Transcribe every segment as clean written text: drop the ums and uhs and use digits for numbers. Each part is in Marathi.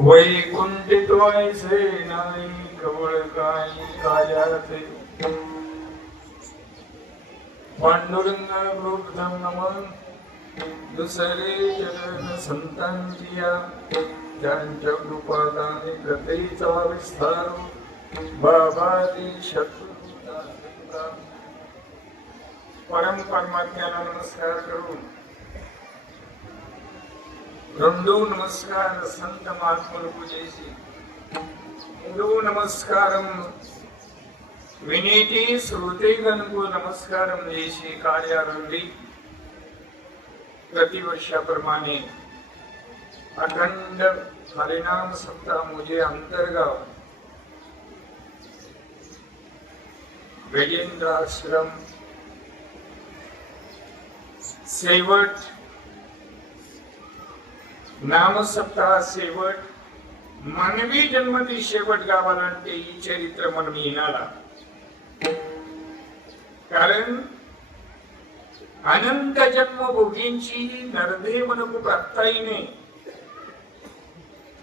वैकुंठित व्हायचे नाही कवळ काही कार्याचे पांडुरंग गोपधम नमन दुसरे चरण संतांचिया त्यांच्या कृपादाने गतेचा विस्तार बाबादी शत्रुता परम परमात्म्याला नमस्कार करून रंदो नमस्कार संत महात्मा पूजेसी हिंदू नमस्कारम विनीति श्रुतेगण को नमस्कारम देशी कार्यारंभी प्रतिवर्षाप्रमाणे अखंड हरिनाम सप्ताह मुझे अंतर्गत वेगेंद्र आश्रम शेवट नाम सप्ताह शेवट मानवी जन्मती शेवट गावाला ते चरित्र मन येणारा कारण अनंत जन्म भोगींची नरदेव नको प्राप्ताईने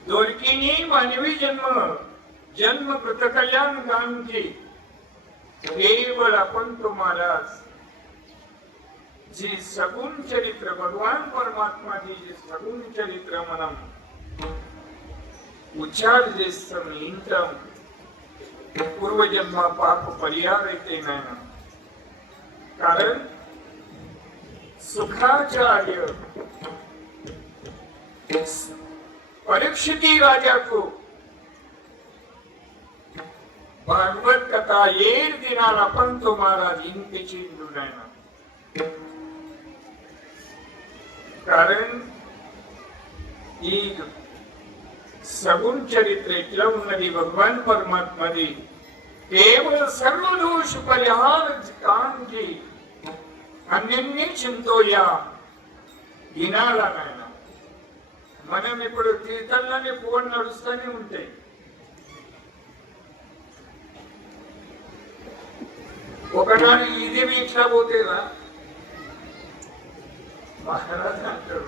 दोरकीनी मानवी जन्म कृतकल्याण गांधी केवळ आपण तुम्हाला जे सगुण चरित्र भगवान परमात्मा जी जे सगुण चरित्र मनम उच्चार जे समींतम पूर्वजन्म पाप परिहार येते नाही कारण सुखाचार्य परीक्षिती राजा को भागवत कथा येर दिनाला पण तो महाराज इंकेची दुनायना कारण ही सगुण चरित्रेतल्या उन्नती भगवान परमात्मा दी केवळ सर्व दोष परिहार कांजी अन्य चिंतोया దినాలా నాయన మనం ఇప్పుడు తీర్థంలోనే ఫోన్ నడుస్తూనే ఉంటాయి. ఒకనాడు ఇది ఇట్లా పోతేరా మహారాజ్ అంటారు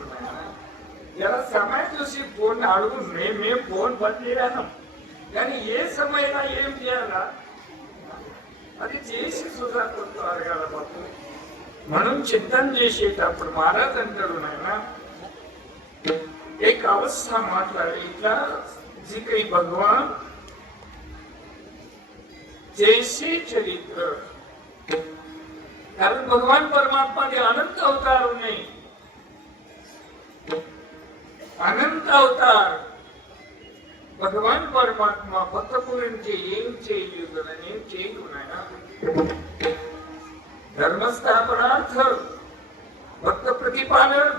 ఎలా సమయం చూసి ఫోన్ అడుగు మేము ఫోన్ బంద్ చేయను కానీ ఏ సమయమైనా ఏం చేయాలా అది చేసి సుధా కొంత అడగాల భక్తులు మనం చింతన చేసేటప్పుడు महाराज అంటారు నాయన एक अवस्था మాట్లాడి ఇట్లా जी काही भगवान जैसे चरित्र कारण भगवान परमात्मा के अनंत अवतार ఉన్నాయి అనంత అవతార్ భగవాన్ పరమాత్మ భక్త గురించి ఏం చేయగలరని ఏం చేయగలనా धर्म स्थापनार्थ भक्त प्रतिपालन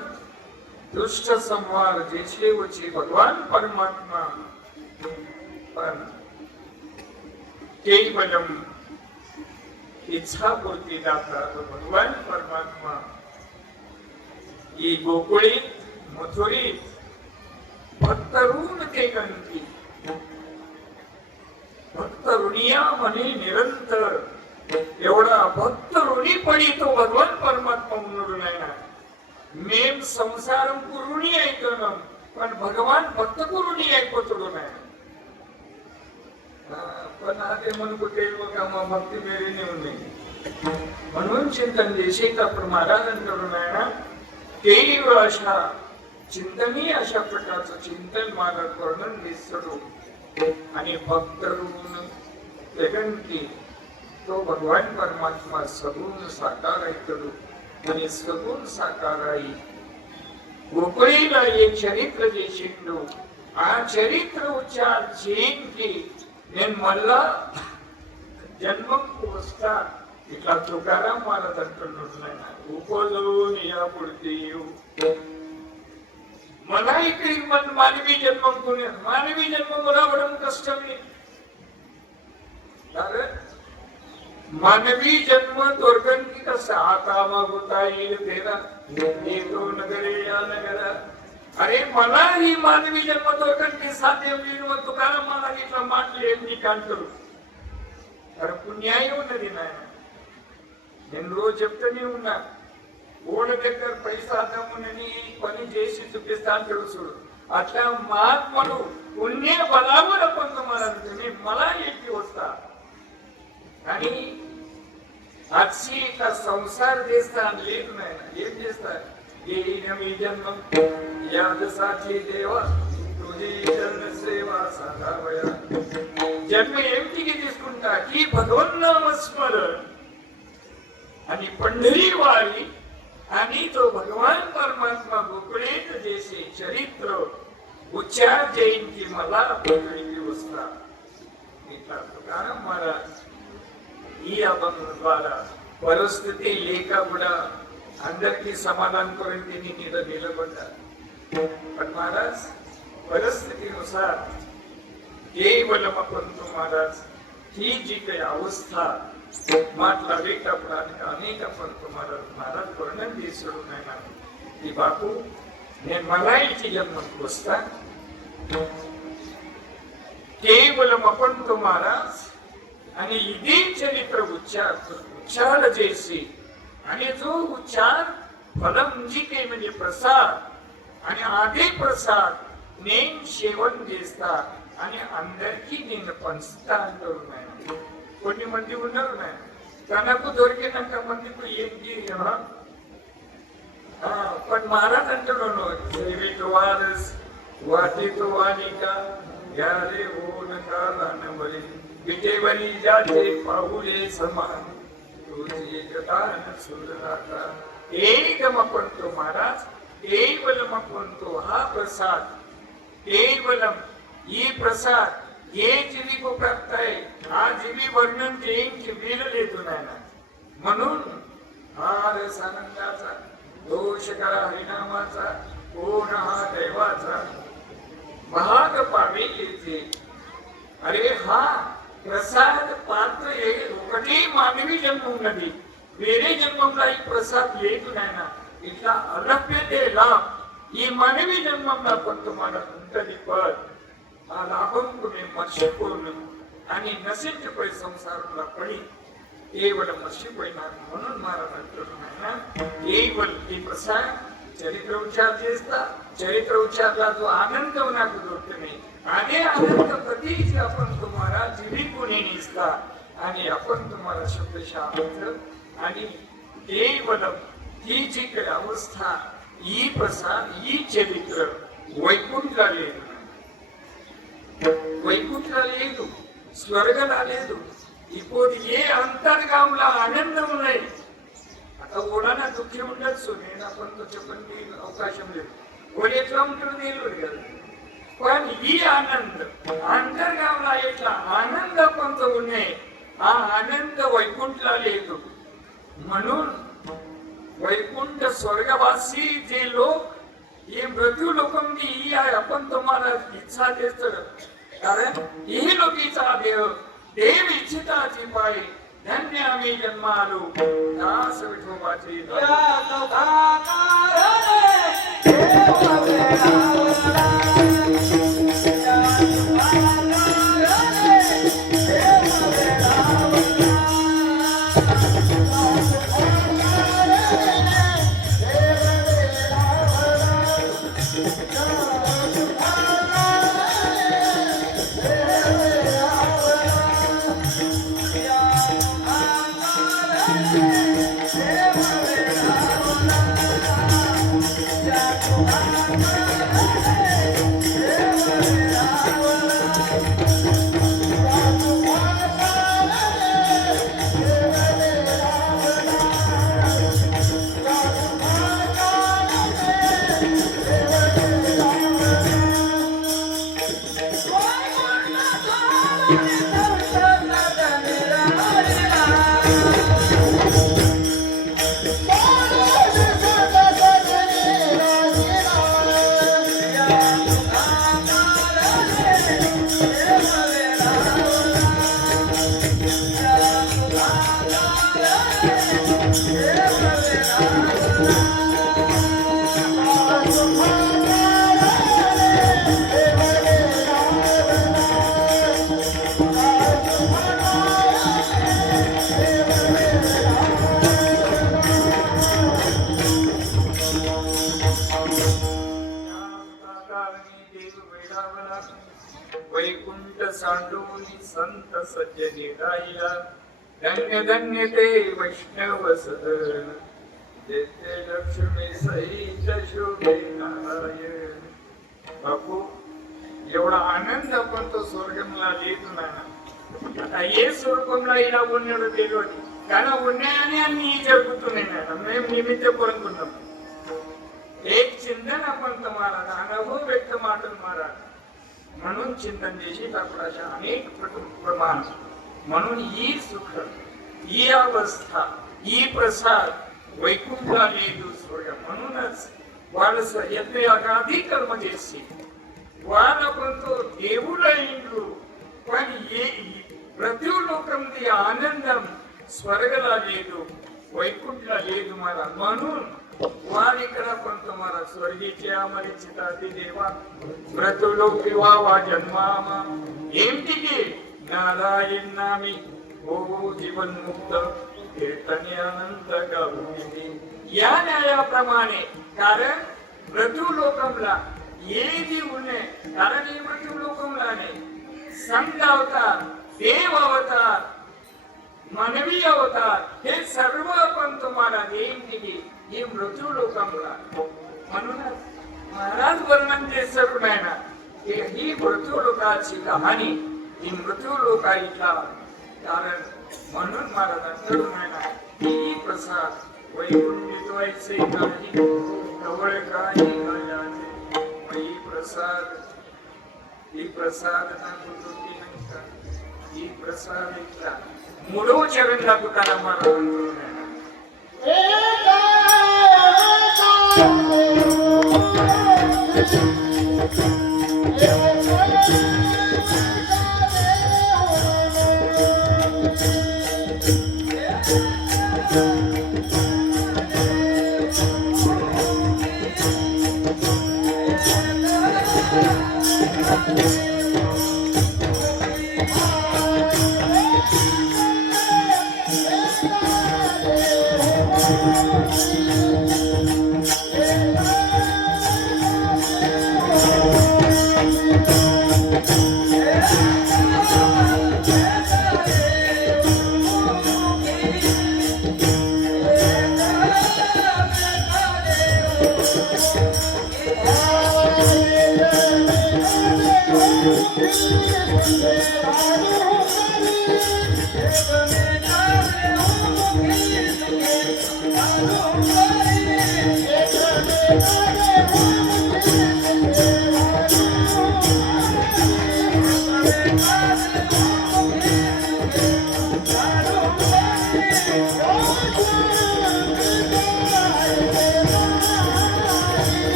दुष्ट संहार जैसे वचे भगवान परमात्मा पण केवलम इच्छा पूर्ती दाता तो भगवान परमात्मा ये गोकुळीत मथुरीत भक्त ऋण के गणती भक्त ऋणिया म्हणे निरंतर एवढा भक्त ऋणी पडी तो भगवान परमात्मा म्हणून आहे ना मेम संसारम ऋणी ऐकतो ना पण भगवान भक्त ऋणी ऐकतो नाही पण आते मन कुठे कामा भक्ती मेरी नेऊन नाही म्हणून चिंतन देशीत आपण महाराजांकडून आहे ना केवळ अशा चिंतनी अशा प्रकारचं चिंतन महाराज वर्णन दिसतो आणि भक्त ऋण जगंती तो भगवान परमात्मा सगुण साकार ऐकतो आणि सगुण साकार आई गोकुळीला ये चरित्र जे शिंडू आ चरित्र उच्चार जेन की నేను మళ్ళా జన్మం వస్తా ఇట్లా తుకారాం महाराज అంటున్నాడు ఉపలోనియా పుడితేయు मला इकडे मानवी जन्म पुण्य मानवी जन्म रावడం कष्टమే कारण मानवी जन्म दोर्गन की कसा आता मागुता येईल तेरा येतो नगरे या नगरा अरे मला ही मानवी जन्म दोर्गन की साध्य होईल तुकाराम महाराज इथला माटले मी कांटलो अरे पुण्याई ఉన్నది నాయన నేను రోజు చెప్తూనే ఉన్నా ఓడ దగ్గర పైసా అదమునని పని చేసి చూపిస్తాను తెలుసుడు అట్లా మహాత్ముడు పుణ్య బలావర పొందమాలని मला ఎక్కి వస్తా కానీ అచ్చి का संसार देस्तान లేదు నాయన ఏం చేస్తారు येईन मी जन्म यादसाठी देवा तुझी चरण सेवा साधावया जन्म ఏమిటికి తీసుకుంటా की भगवान नाम स्मरण आणि पंढरी वारी आणि तो भगवान परमात्मा गोकुळेत जैसे चरित्र उच्चार जयंती मला पकडी व्यवस्था इथला तुकाराम महाराज ఈ అభంగం ద్వారా పరిస్థితి లేక కూడా అందరికీ సమాధానం కొరించి నిలబడ్డారు पण महाराज परिस्थितीनुसार केवलम परंतु महाराज ही जी काही अवस्था మాట్లాడేటప్పుడు అనేక परंतु महाराज वर्णन తీసుడు నాయన ఈ బాపు నేను మలాయికి జన్మకు వస్తా కేవలం परंतु महाराज आणि इथे चरित्र उच्चार जैसे आणि जो उच्चार फलम जी काही म्हणजे प्रसाद आणि आधी प्रसाद नेम सेवन చేస్తారు आणि అందరికీ నేను పంచుతా అంటారు నాయన కొన్ని మంది ఉన్నారు నాయన తనకు దొరికినాక మందికి ఏంటి पण महाराज అంటున్నాను సేవితో వారస్ వాటితో వానిక यारे हो नका लानवरी विटेवरी जाते पाहुले समान तुझी जटान सुरलाता एकदम आपण तो महाराज केवलम म्हणतो हा प्रसाद केवलम ही प्रसाद ये जीवी को प्राप्त आहे हा जीवी वर्णन जैन वेळले तुनायना म्हणून हा रस आनंदाचा दोष करा हरिनामाचा कोण हा दैवाचा भाग पावे येते अरे हा प्रसाद पात्र येईल कधी मानवी जन्म नदी वेरे जन्मला एक प्रसाद येत नाही ना इथला अलभ्य ते लाभ ही मानवी जन्मला पण तुम्हाला कुंतली पद हा लाभम तुम्ही मर्षपूर्ण आणि नसेल पै संसारला पडी केवळ मर्षीपैना म्हणून महाराज केवळ ही प्रसाद चरित्र उच्चार दिसता चरित्र उच्चारला जो आनंद होणार नाही आणि आनंद कधीच आपण तुम्हाला जीवी कोणी निसता आणि आपण तुम्हाला शब्दशः आणि केवळ ही जी काही अवस्था ही प्रसाद ही चरित्र వైకుంఠ లేదు స్వర్గం లేదు ఇప్పుడు ఏ అంతర్గాంలో ఆనందం ఉన్నాయి आता ओढाना दुःखी ఉండొచ్చు నేను आपण చెప్పండి అవకాశం లేదు ఓడి ఎట్లా ఉంటుంది తెలియదు కదా కానీ ఈ ఆనంద అంతర్గాంలో ఎట్లా ఆనంద కొంత ఉన్నాయి ఆ ఆనంద వైకుంఠలా లేదు म्हणून वैकुंठ स्वर्गवासी जे लोक हे मृत्यू लोकांनी ही आहे आपण तुम्हाला इच्छा देत कारण ही लोकीचा देव देव इच्छिताची पाय धन्य आम्ही जन्मालो दास विठोबाची वैकुंठ सांडोनी संत सज्जने राहिला धन्य धन्य ते वैष्णव सदन जेते लक्ष्मी सहित शोभे नारायण बापू एवढा आनंद आपण तो स्वर्गमला देत नाही आता हे स्वर्गमला हिला उन्हाळ गेलो कारण उन्हाळ्याने आणि जगतून येणार निमित्त परंतु एक चिंतन आपण तुम्हाला अनुभव व्यक्त माटून महाराज म्हणून चिंतन देशी ठाकूराच्या अनेक प्रमाण म्हणून ही सुख ही अवस्था ही प्रसाद वैकुंठला लेदू स्वर्ग म्हणूनच वाळस येते अगाधी कर्म देशी वाल आपण तो देऊला इंडू पण ये प्रत्युलोकम ती आनंदम स्वर्गला लेदू वैकुंठला लेदू मला म्हणून वार इकडा पण तुम्हाला स्वर्गीचे आम्हाला चिताती देवा मृत्युलोक विवाहा जन्मामा एमटिके नारायण नामी हो जीवन मुक्त कीर्तने अनंत गाऊनी या न्यायाप्रमाणे कारण मृत्युलोकमला ये जी उन्हे कारण हे मृत्युलोकमला नाही संत अवतार देव अवतार मानवी अवतार हे सर्व पण तुम्हाला देईन दिली ही मृत्यू लोकांना म्हणूनच महाराज वर्णन ते सर्व नाही ना ही मृत्यू लोकांची कहाणी ही मृत्यू लोकांचा कारण म्हणून महाराजांकडून नाही ना ही प्रसाद वैकुंठित व्हायचे नाही कवळ काही कायाचे ही प्रसाद ना कुटुंबी नका ही प्रसाद इथला मुडो चरणला तुकाराम महाराज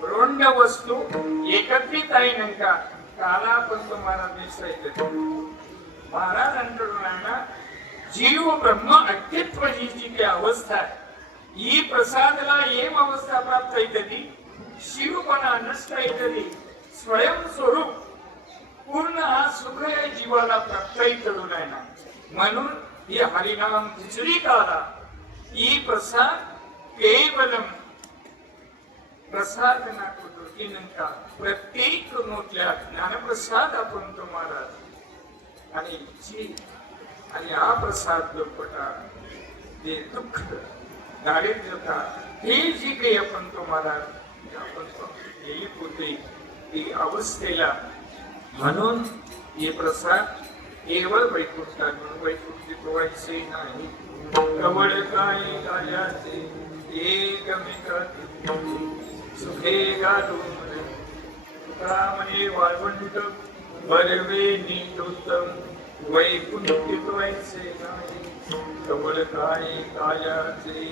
रोंड वस्तू एकत्रित आहे नका काला पण तुम्हाला दिसायचं महाराज अंतरुणांना जीव ब्रह्म अद्वैत्व ही जी अवस्था आहे ही प्रसादला एम अवस्था प्राप्त होईतली शिवपणा नष्ट होईतली स्वयंस्वरूप पूर्ण हा सुख या जीवाला प्राप्त होईतलून आहे ना म्हणून ही हरिनाम खिचडी काला ही प्रसाद केवलम प्रसाद ना कुटुंबीनंका प्रत्येक नोटल्या ज्ञानप्रसाद आपण तुम्हाला आणि जी आणि हा प्रसाद लोपटा ते दुःख दारिद्र्यता हे जी काही आपण तुम्हाला आपण होते ती अवस्थेला म्हणून हे प्रसाद केवळ वैकुंठात म्हणून वैकुंठी व्हायचे नाही कवळ काय कायाचे एकमेकात सुखे घालून तुकारामने वाळवंट बरवे नीटोत्तम वैकुंठित व्हायचे नाही कवळ काय कायाचे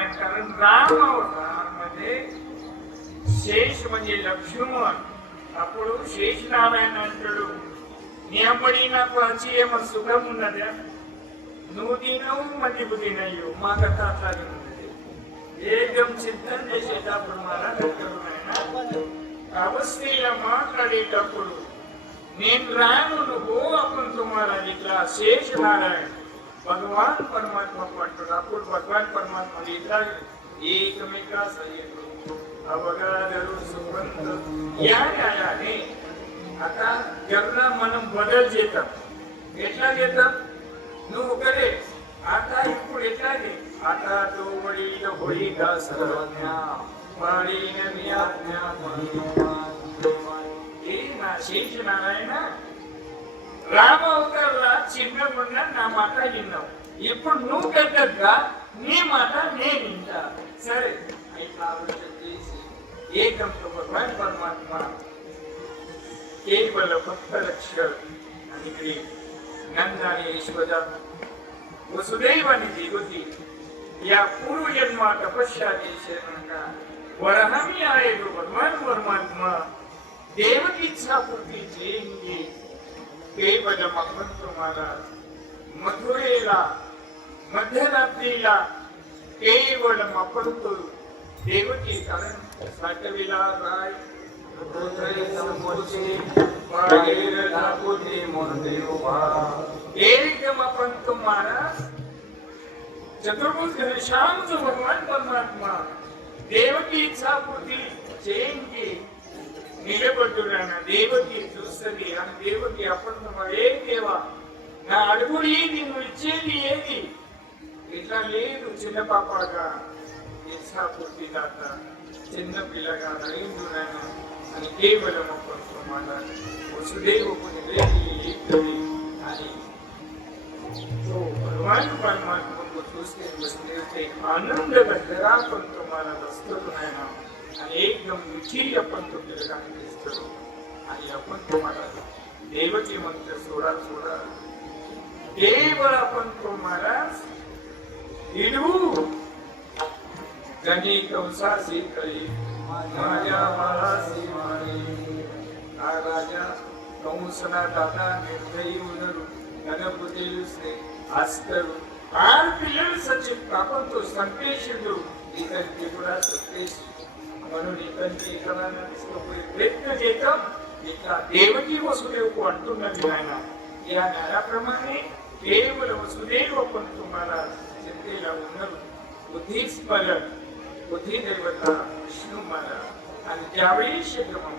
कारण राम अवतारामध्ये शेष म्हणजे लक्ष्मण అప్పుడు शेष నారాయణ అంటాడు నీ అమ్మడి నాకు పరిచయం సుఖం ఉన్నదా నువ్వు తినవు మంది తినయ్యు మా కథ అట్లాగే ఉన్నది ఏకం సిద్ధం చేసేటప్పుడు అవస్థలో మాట్లాడేటప్పుడు నేను రాను నువ్వు అప్పుడు తుమారా ఇట్లా शेष नारायण भगवान परमात्मा पडतो अప్పుడు भगवान परमात्मा इथला एकमेका शरीर अवगाधरू सुगंध या न्यायाने आता जगला మనం बदल చేద్దాం ఎట్లా చేద్దాం నువ్వు కరే आता ఇప్పుడు ఎట్లాగే आता तो वडील होईगा सर्वज्ञा पाळीन मी आज्ञा हे ना शेष नारायण రామ అవతారంలో చిన్నగున్నా నా మాట విన్నావు ఇప్పుడు నువ్వు పెద్దగా నీ మాట నేను వింటా సరే ఇట్లా ఆలోచన చేసి ఏకంతో భగవాన్ పరమాత్మ కేవల భక్త లక్ష్యం అని నందాని యశోదా वसुदैवानी देवती या पूर्व जन्मा तपस्या చేశారనగా वरहमी आए जो भगवान परमात्मा देवकी इच्छा पूर्ती చేయండి केवलम आपण तुम्हाला मथुरेला मध्यरात्रीला केवलम आपण तो देवकी कारण साठविला राय एकदम आपण तुम्हाला चतुर्भुज घनश्याम जो भगवान परमात्मा देवकी इच्छा पूर्ती చేయండి నిలబడుతున్న దేవకి చూస్తుంది ఆ దేవకి అప్పుడు ఏం దేవా నా అడుగులు ఏది నువ్వు ఇచ్చేది ఏది ఇట్లా లేదు చిన్న పాపగా ఇచ్చా పూర్తి దాత చిన్న పిల్లగా నరేంద్రుడైన అని కేవలం మాట వసుదేవుని లేని అని भगवान परमात्मा को చూస్తే వసుదేవుతే ఆనందగరా पण तुम्हाला वस्तुनायना आणि एकदम मिठी आपण तो पिलकाने दिसतो आणि आपण तुम्हाला देवची मंत्र सोडा सोडा केवळ आपण तुम्हाला हिडू गणी कंसासी करी माझ्या बाळासी मारी हा राजा कंसना दादा निर्दयी उनरू गणपतीसे आस्तरू आर पिलर सचिव आपण तो संकेशुడు इतने కూడా सत्तेशी म्हणून इतने एकाला प्रयत्न చేద్దాం ఇట్లా దేవకి వసుదేవుకు అంటున్నది ఆయన या न्यायाप्रमाणे केवळ वसुदेव पण तुम्हाला चिंतेला उन्नत बुद्धी स्मरण बुद्धी देवता विष्णू मला आणि ज्यावेळी शिगम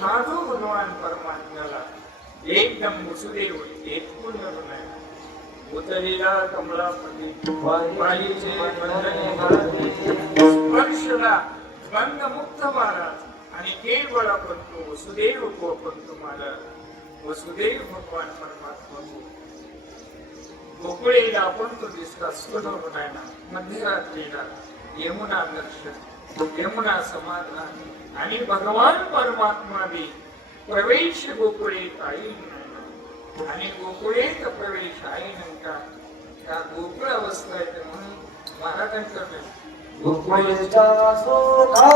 हा जो भगवान परमात्म्याला एकदम वसुदेव एक पूर्ण बनायला उतरीला कमलापती वालीचे बंधने घातले स्पर्शला बंधमुक्त महाराज आणि केवळ आपण तो वसुदेव को आपण तुम्हाला वसुदेव भगवान परमात्मा गोकुळेला आपण तो दिसला स्वतः बनायला मध्यरात्रीला यमुना दर्शन यमुना समाधान आणि भगवान परमात्मा बी प्रवेश गोकुळे काही आणि गोकुळेत प्रवेश आहे नंतर त्या गोकुळ अवस्था आहे म्हणून महाराजांकडे गोकुळेचा सोखा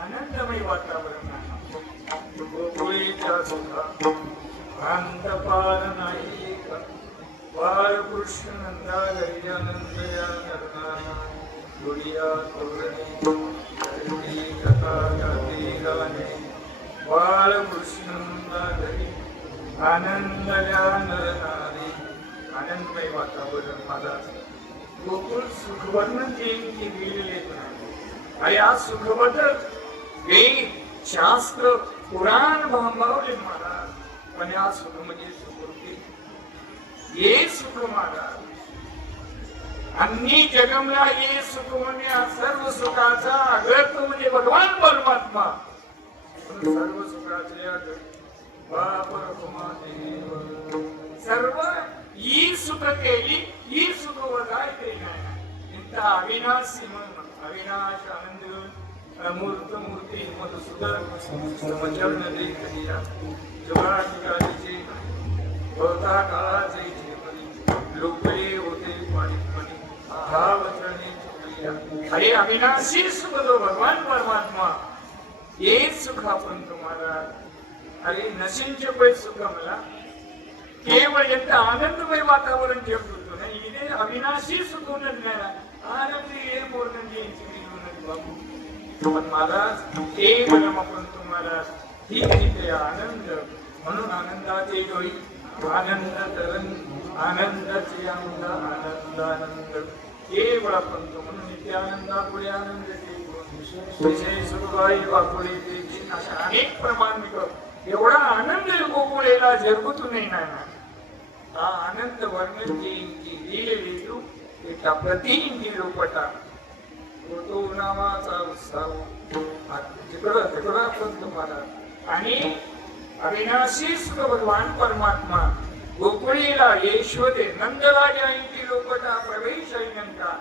आनंदमय वातावरण गोकुळेच्या सुद्धा भ्रांतपाल नाही बाळकृष्ण नंदा गैरानंद या नरनाना दुनिया तोरणे कथा गाते गाणे बाळकृष्ण नंदा घरी आनंदल्या नरनारी आनंदमय वातावरण माझा गोकुळ सुखवर्ण जयंती दिलेले आणि आज सुखबद्दल वेद शास्त्र पुराण भांबावले महाराज पण या सुख म्हणजे सुखवते ये सुख महाराज अन्नी जगमला ये सुख म्हणजे सर्व सुखाचा अग्रत्व म्हणजे भगवान परमात्मा सर्व सुखाचे बाप सर्व ही सुख केली ही सुख वजाय केली अविनाशी म्हणून अविनाश आनंद मूर्त मूर्ती मधुसूदन समचरण देखिया जगाधिकारीचे बहुता काळाचे लोकले होते पाणीपणी भावचरणे चुकलिया अरे अविनाशी सुख जो भगवान परमात्मा ये सुख आपण तुम्हाला अरे नशींचे पै सुख मला केवळ यंत्र आनंदमय वातावरण ठेवत होतो नाही इथे अविनाशी सुख नाही आनंदी हे मोरनंदी पण महाराज हे म्हणून आपण तुम्हाला ही तिथे आनंद म्हणून आनंदाचे डोई आनंद तरण आनंदाचे अंग आनंद आनंद केवळ आपण तो म्हणून नित्य आनंदापुढे आनंद विशेष सुखवाई बापुढे ते अशा अनेक प्रमाण एवढा आनंद गोकुळेला जगतून येणार हा आनंद वर्णन दिलेली एका प्रतिनिधी लोपटा तो नावाचा उत्साह तिकडं तिकडं आपण तुम्हाला आणि अविनाशी सुख भगवान परमात्मा गोकुळीला यशोदे नंदराजा इंटी लोपटा प्रवेश అయినంका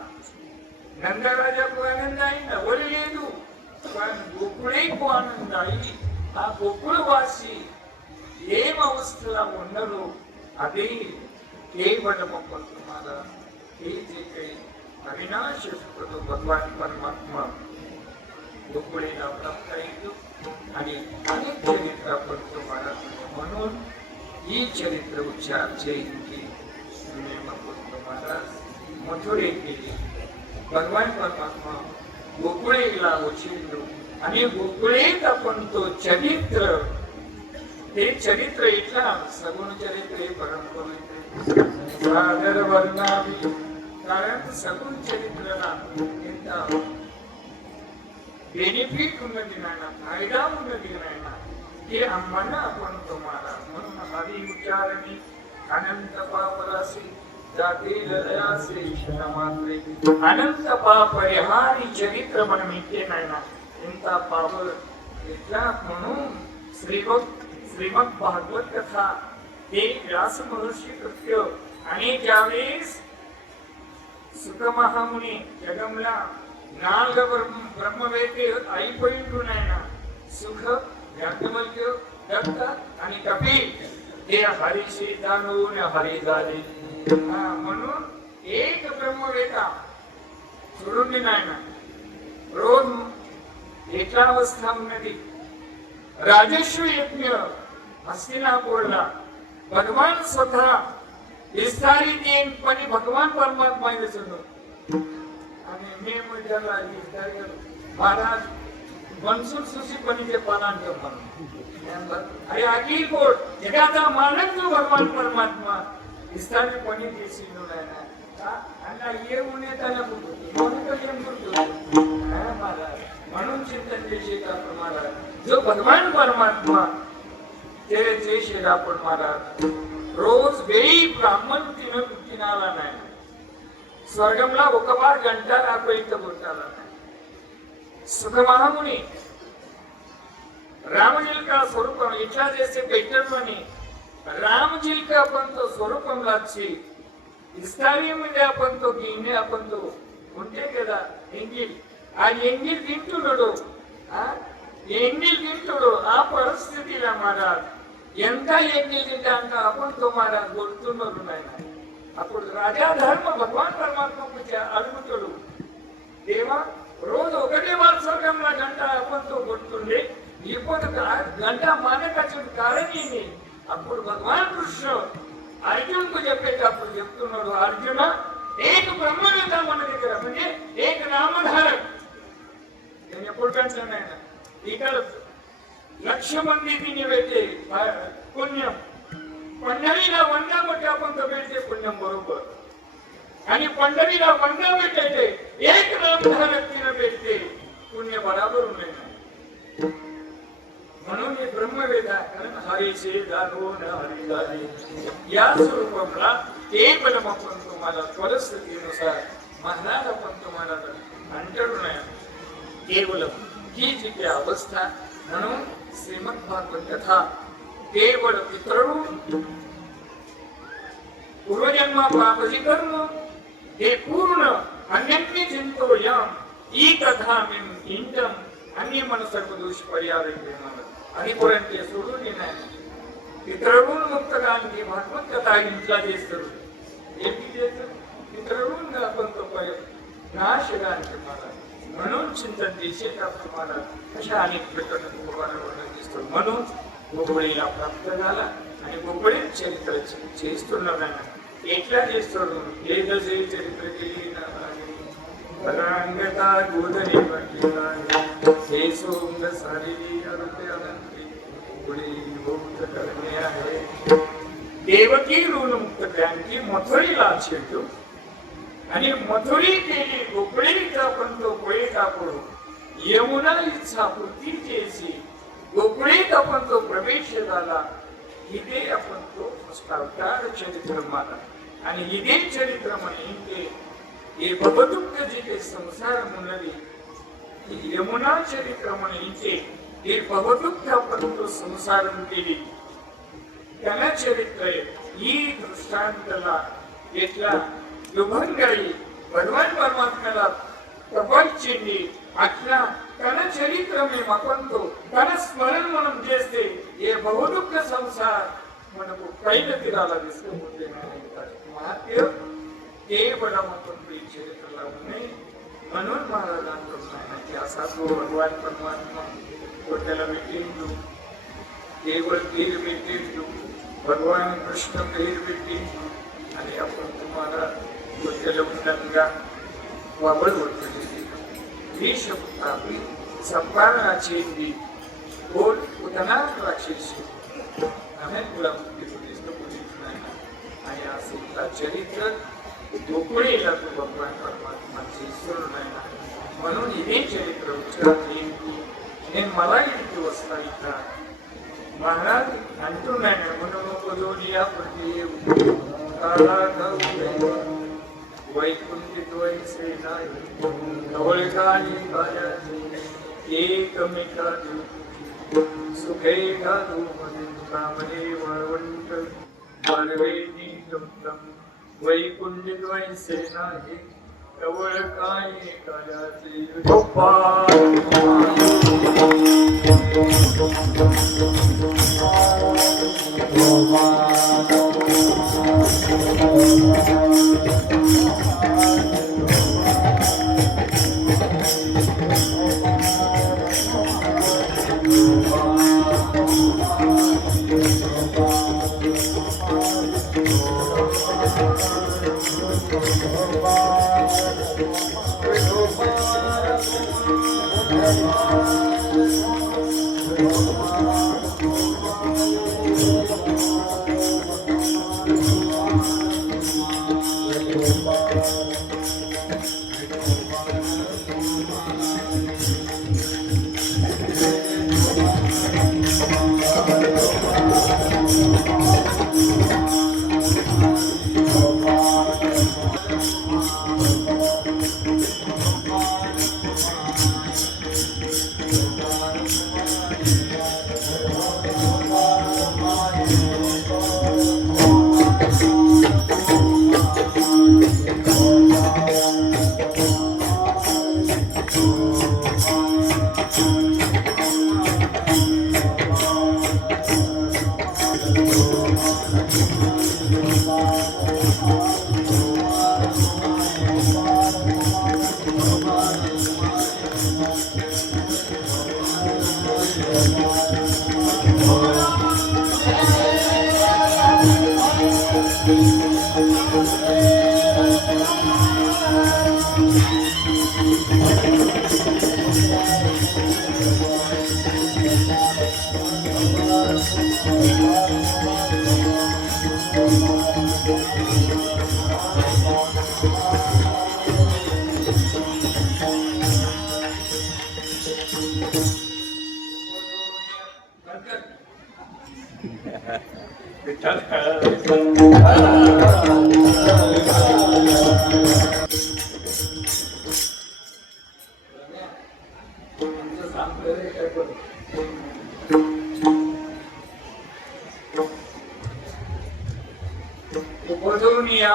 नंदराजाకు आनंद అయింది వదిలేదు కానీ గోకుళేకు ఆనంద అయి ఆ గోకుళవాసి ఏం అవస్థలో ఉండరు అదే కేవలం तुम्हाला हे जे काही अविनाश भगवान परमात्मा गोकुळीला प्राप्त येतो आणि अनेक चरित्र आपण तुम्हाला म्हणून ही चरित्र उच्चारचे की महाराज मथुरे केली भगवान परमात्मा गोकुळेला उचललो आणि गोकुळेत आपण तो चरित्र हे चरित्र इथला सगुण चरित्र हे परंपरा सादर वर्णावी कारण सगुण चरित्रला बेनिफिट उन्नती नाही फायदा उन्नती नाही हे आम्हाला आपण तुम्हाला म्हणून हरी उच्चारणी अनंत पापरासी जातील दयासे क्षमात्रे अनंत पाप परिहारी चरित्र म्हणते नाही ना इंता पाप इतला म्हणून श्रीमद भागवत कथा हे व्यास महर्षी कृत्य आणि ज्यावेळेस सुख महामुनी जगमला नाग ब्रह्मवेते ऐपैठून आहे ना सुख याज्ञवल्क्य दत्त आणि कपिल हे हरीशी जाणून हरी झाले म्हणून एक ब्रह्मवेता सोडून नाही ना रोज एका अवस्था नदी राजस्वी यज्ञ हस्तिनापूरला भगवान स्वतः विस्तारित येईन पण भगवान परमात्मा आणि मे त्याला महाराज मनसूर सुशीपणीचे पालांतर म्हणून अरे अखिल कोट जगाचा मालक जो भगवान परमात्मा विस्तारितपणे दिसून आणि येऊन येताना म्हणून चिंतन देशे महाराज जो भगवान परमात्मा ते शेला आपण महाराज रोज वेळी ब्राह्मण तिनाला नाही स्वर्गमला ఒక बार घंटा रापर्यंत बोलताला नाही सुख महामुनी रामजील का स्वरूपम इच्छा जैसे बैठकमनी रामजील का आपण तो स्वरूपम लागशी विस्तारीमध्ये आपण तो गिने आपण तो कोणते केला ಎಂಗಿಲ್ ಆ ಎಂಗಿಲ್ ಗಿಂಟುಡೋ ಎಂಗಿಲ್ ಗಿಂಟುಡೋ ಆ ಪರಿಸ್ಥಿತಿला महाराज ఎంత ఎంగిల్ గింట ಅಂತ आपण तो महाराज बोलतोनरू नाही आपण राजा धर्म भगवान परमात्मा अडमुतोडू देवा रोज ఒకటే వార్ స్వర్గంలో గంట आपण तो बोलతుండే ఇప్పుడు గంట మానకాचे कारण ఏంటి అప్పుడు భగవాన్ కృష్ణ అర్జున్కు చెప్పేటప్పుడు చెప్తున్నాడు అర్జున एक ब्रह्मवेता మన దగ్గర म्हणजे एक नामधारक నేను ఎప్పుడు కంటున్నా ఇక్కడ लक्ष मंदी तिने भेटते पुण्यम पंढरीला वंदा मोठ्या आपण तो भेटते पुण्यम बरोबर आणि पंढरीला वंदा भेटते एक नामधारक तिने भेटते पुण्य बराबर नाही म्हणून हे ब्रह्मवेदा कारण हरीचे दानोन हरी झाले या स्वरूपाला ते पण आपण तुम्हाला परिस्थितीनुसार महाराज आपण तुम्हाला अंतरून आहे केवळ ही जी अवस्था म्हणून श्रीमद भागवत कथा केवळ पितृ पूर्वजन्म पापजी कर्म हे पूर्ण अन्यन्य चिंतो यम ई कथा मिम इंजम अन्य मन सर्व दोष परिहार आणि पर्यंत सोडून येणार पितृण मुक्त गांधी भागवत कथा इंचला देस पितृण आपण तो नाश गांधी मला म्हणून चिंतन देशे तुम्हाला अशा अनेक प्रकरण म्हणून गोकुळीला प्राप्त झाला आणि गोकुळी चरित्र एकल्या देश सोडून हे जसे चरित्र केली रंगता गोधनी हे सोंग सारी करणे आहे देवकी ऋण मुक्त क्रांती मथुरीला छेडतो आणि मथुरी केली गोकुळीचा आपण तो कोळी टाकू यमुना इच्छा पूर्तीची गोकुळीत आपण तो प्रवेश झाला इथे आपण तो अवतार चरित्र माला आणि इथे चरित्र म्हणजे हे भवदुःख जिथे संसार म्हणली यमुना चरित्र म्हणजे हे भवदुःख आपण तो संसार केली त्याला चरित्र ही दृष्टांतला घेतला युभंगाई भगवान परमात्म्याला प्रपंचिनी आखला त्याला चरित्र मी मापनतो त्याला स्मरण म्हणून जेसते हे बहुदुःख संसार म्हणून पहिलं तिराला दिसतो म्हणजे महात्य केवळ आपण चरित्र लावणे म्हणून महाराजांना की असा तो भगवान परमात्मा तो त्याला भेटेल तू केवळ पीर भेटेल तू भगवान कृष्ण पीर भेटेल तू आणि आपण तुम्हाला तो जलमुंडंगा वाबळ होतो ही शब्द आपली संपादनाची दी बोल उतना राक्षसी अनेक गुलाम आणि असं चरित्र ढोकळेला तो भगवान परमात्माचे ईश्वर नाही म्हणून हे चरित्र उच्चारात येईल हे मला इतकी वस्ता येतात महाराज आणतो नाही म्हणून पदोलिया प्रति वैकुंठित वैसे नाही ढवळकाली कार्याचे एकमेका सुखे घालू कामले वळवंट मानवेनी तुमतम वैकुंठित वैसे नाही ढवळकाली कार्याचे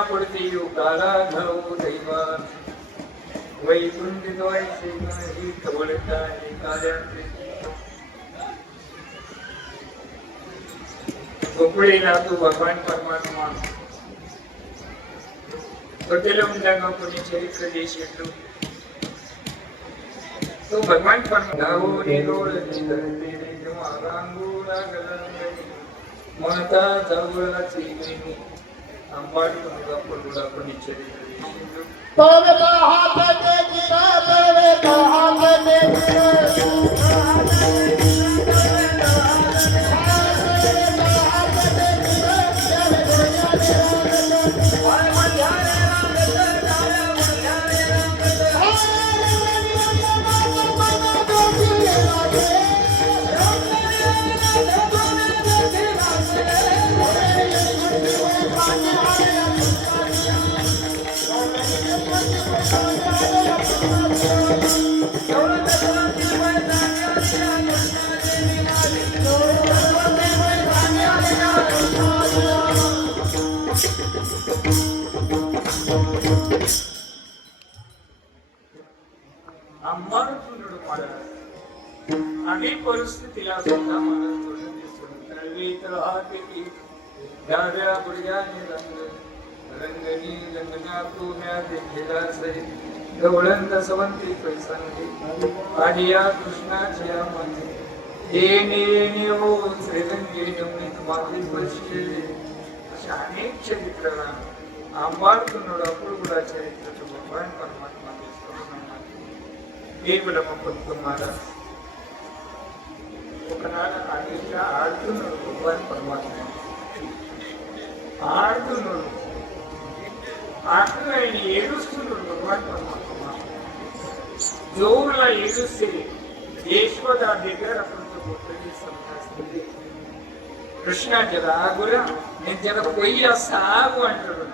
पडते युगाला घाऊ दैवात वैकुंठित वैसे नाही कवळकाली कार्याचे गोकुळेला तू भगवान परमात्मा पटेलंगा कोणी चरित्र देशेटू तो भगवान परमात्मा निरोळ चिंतते जेव्हा रांगोळा गलंगली माता जावळाची गणी अंबाड मुलगा पडूला कोणी चरित्र देशेटू तोरे का हाथ में गिरा तोरे का हाथ में आणि परिस्थितीला सुद्धा मला तळवीत राहते की डाव्या बुडव्याने रंगनी रंगना पुण्या देखील गवळण दसवंती पैसांगे आडिया कृष्णाच्या मध्ये येणे हो श्रीरंगे नमित माझे पैसे अशा अनेक चरित्राला आंबाळतून अपुरगुडा चरित्र भगवान परमात्मा केवळ पंत महाराज कोकणाला आधीच्या आडतून भगवान परमात्मा ఆడుతున్నాడు ఆయన ఏడుస్తున్నాడు భగవాన్ పరమాత్మ జోరులా ఏడుస్తే యశోద దగ్గర అప్పుడు గొప్పది సంభాషిస్తుంది కృష్ణ జర ఆగురా నేను జర పొయ్యి సాగు అంటాడు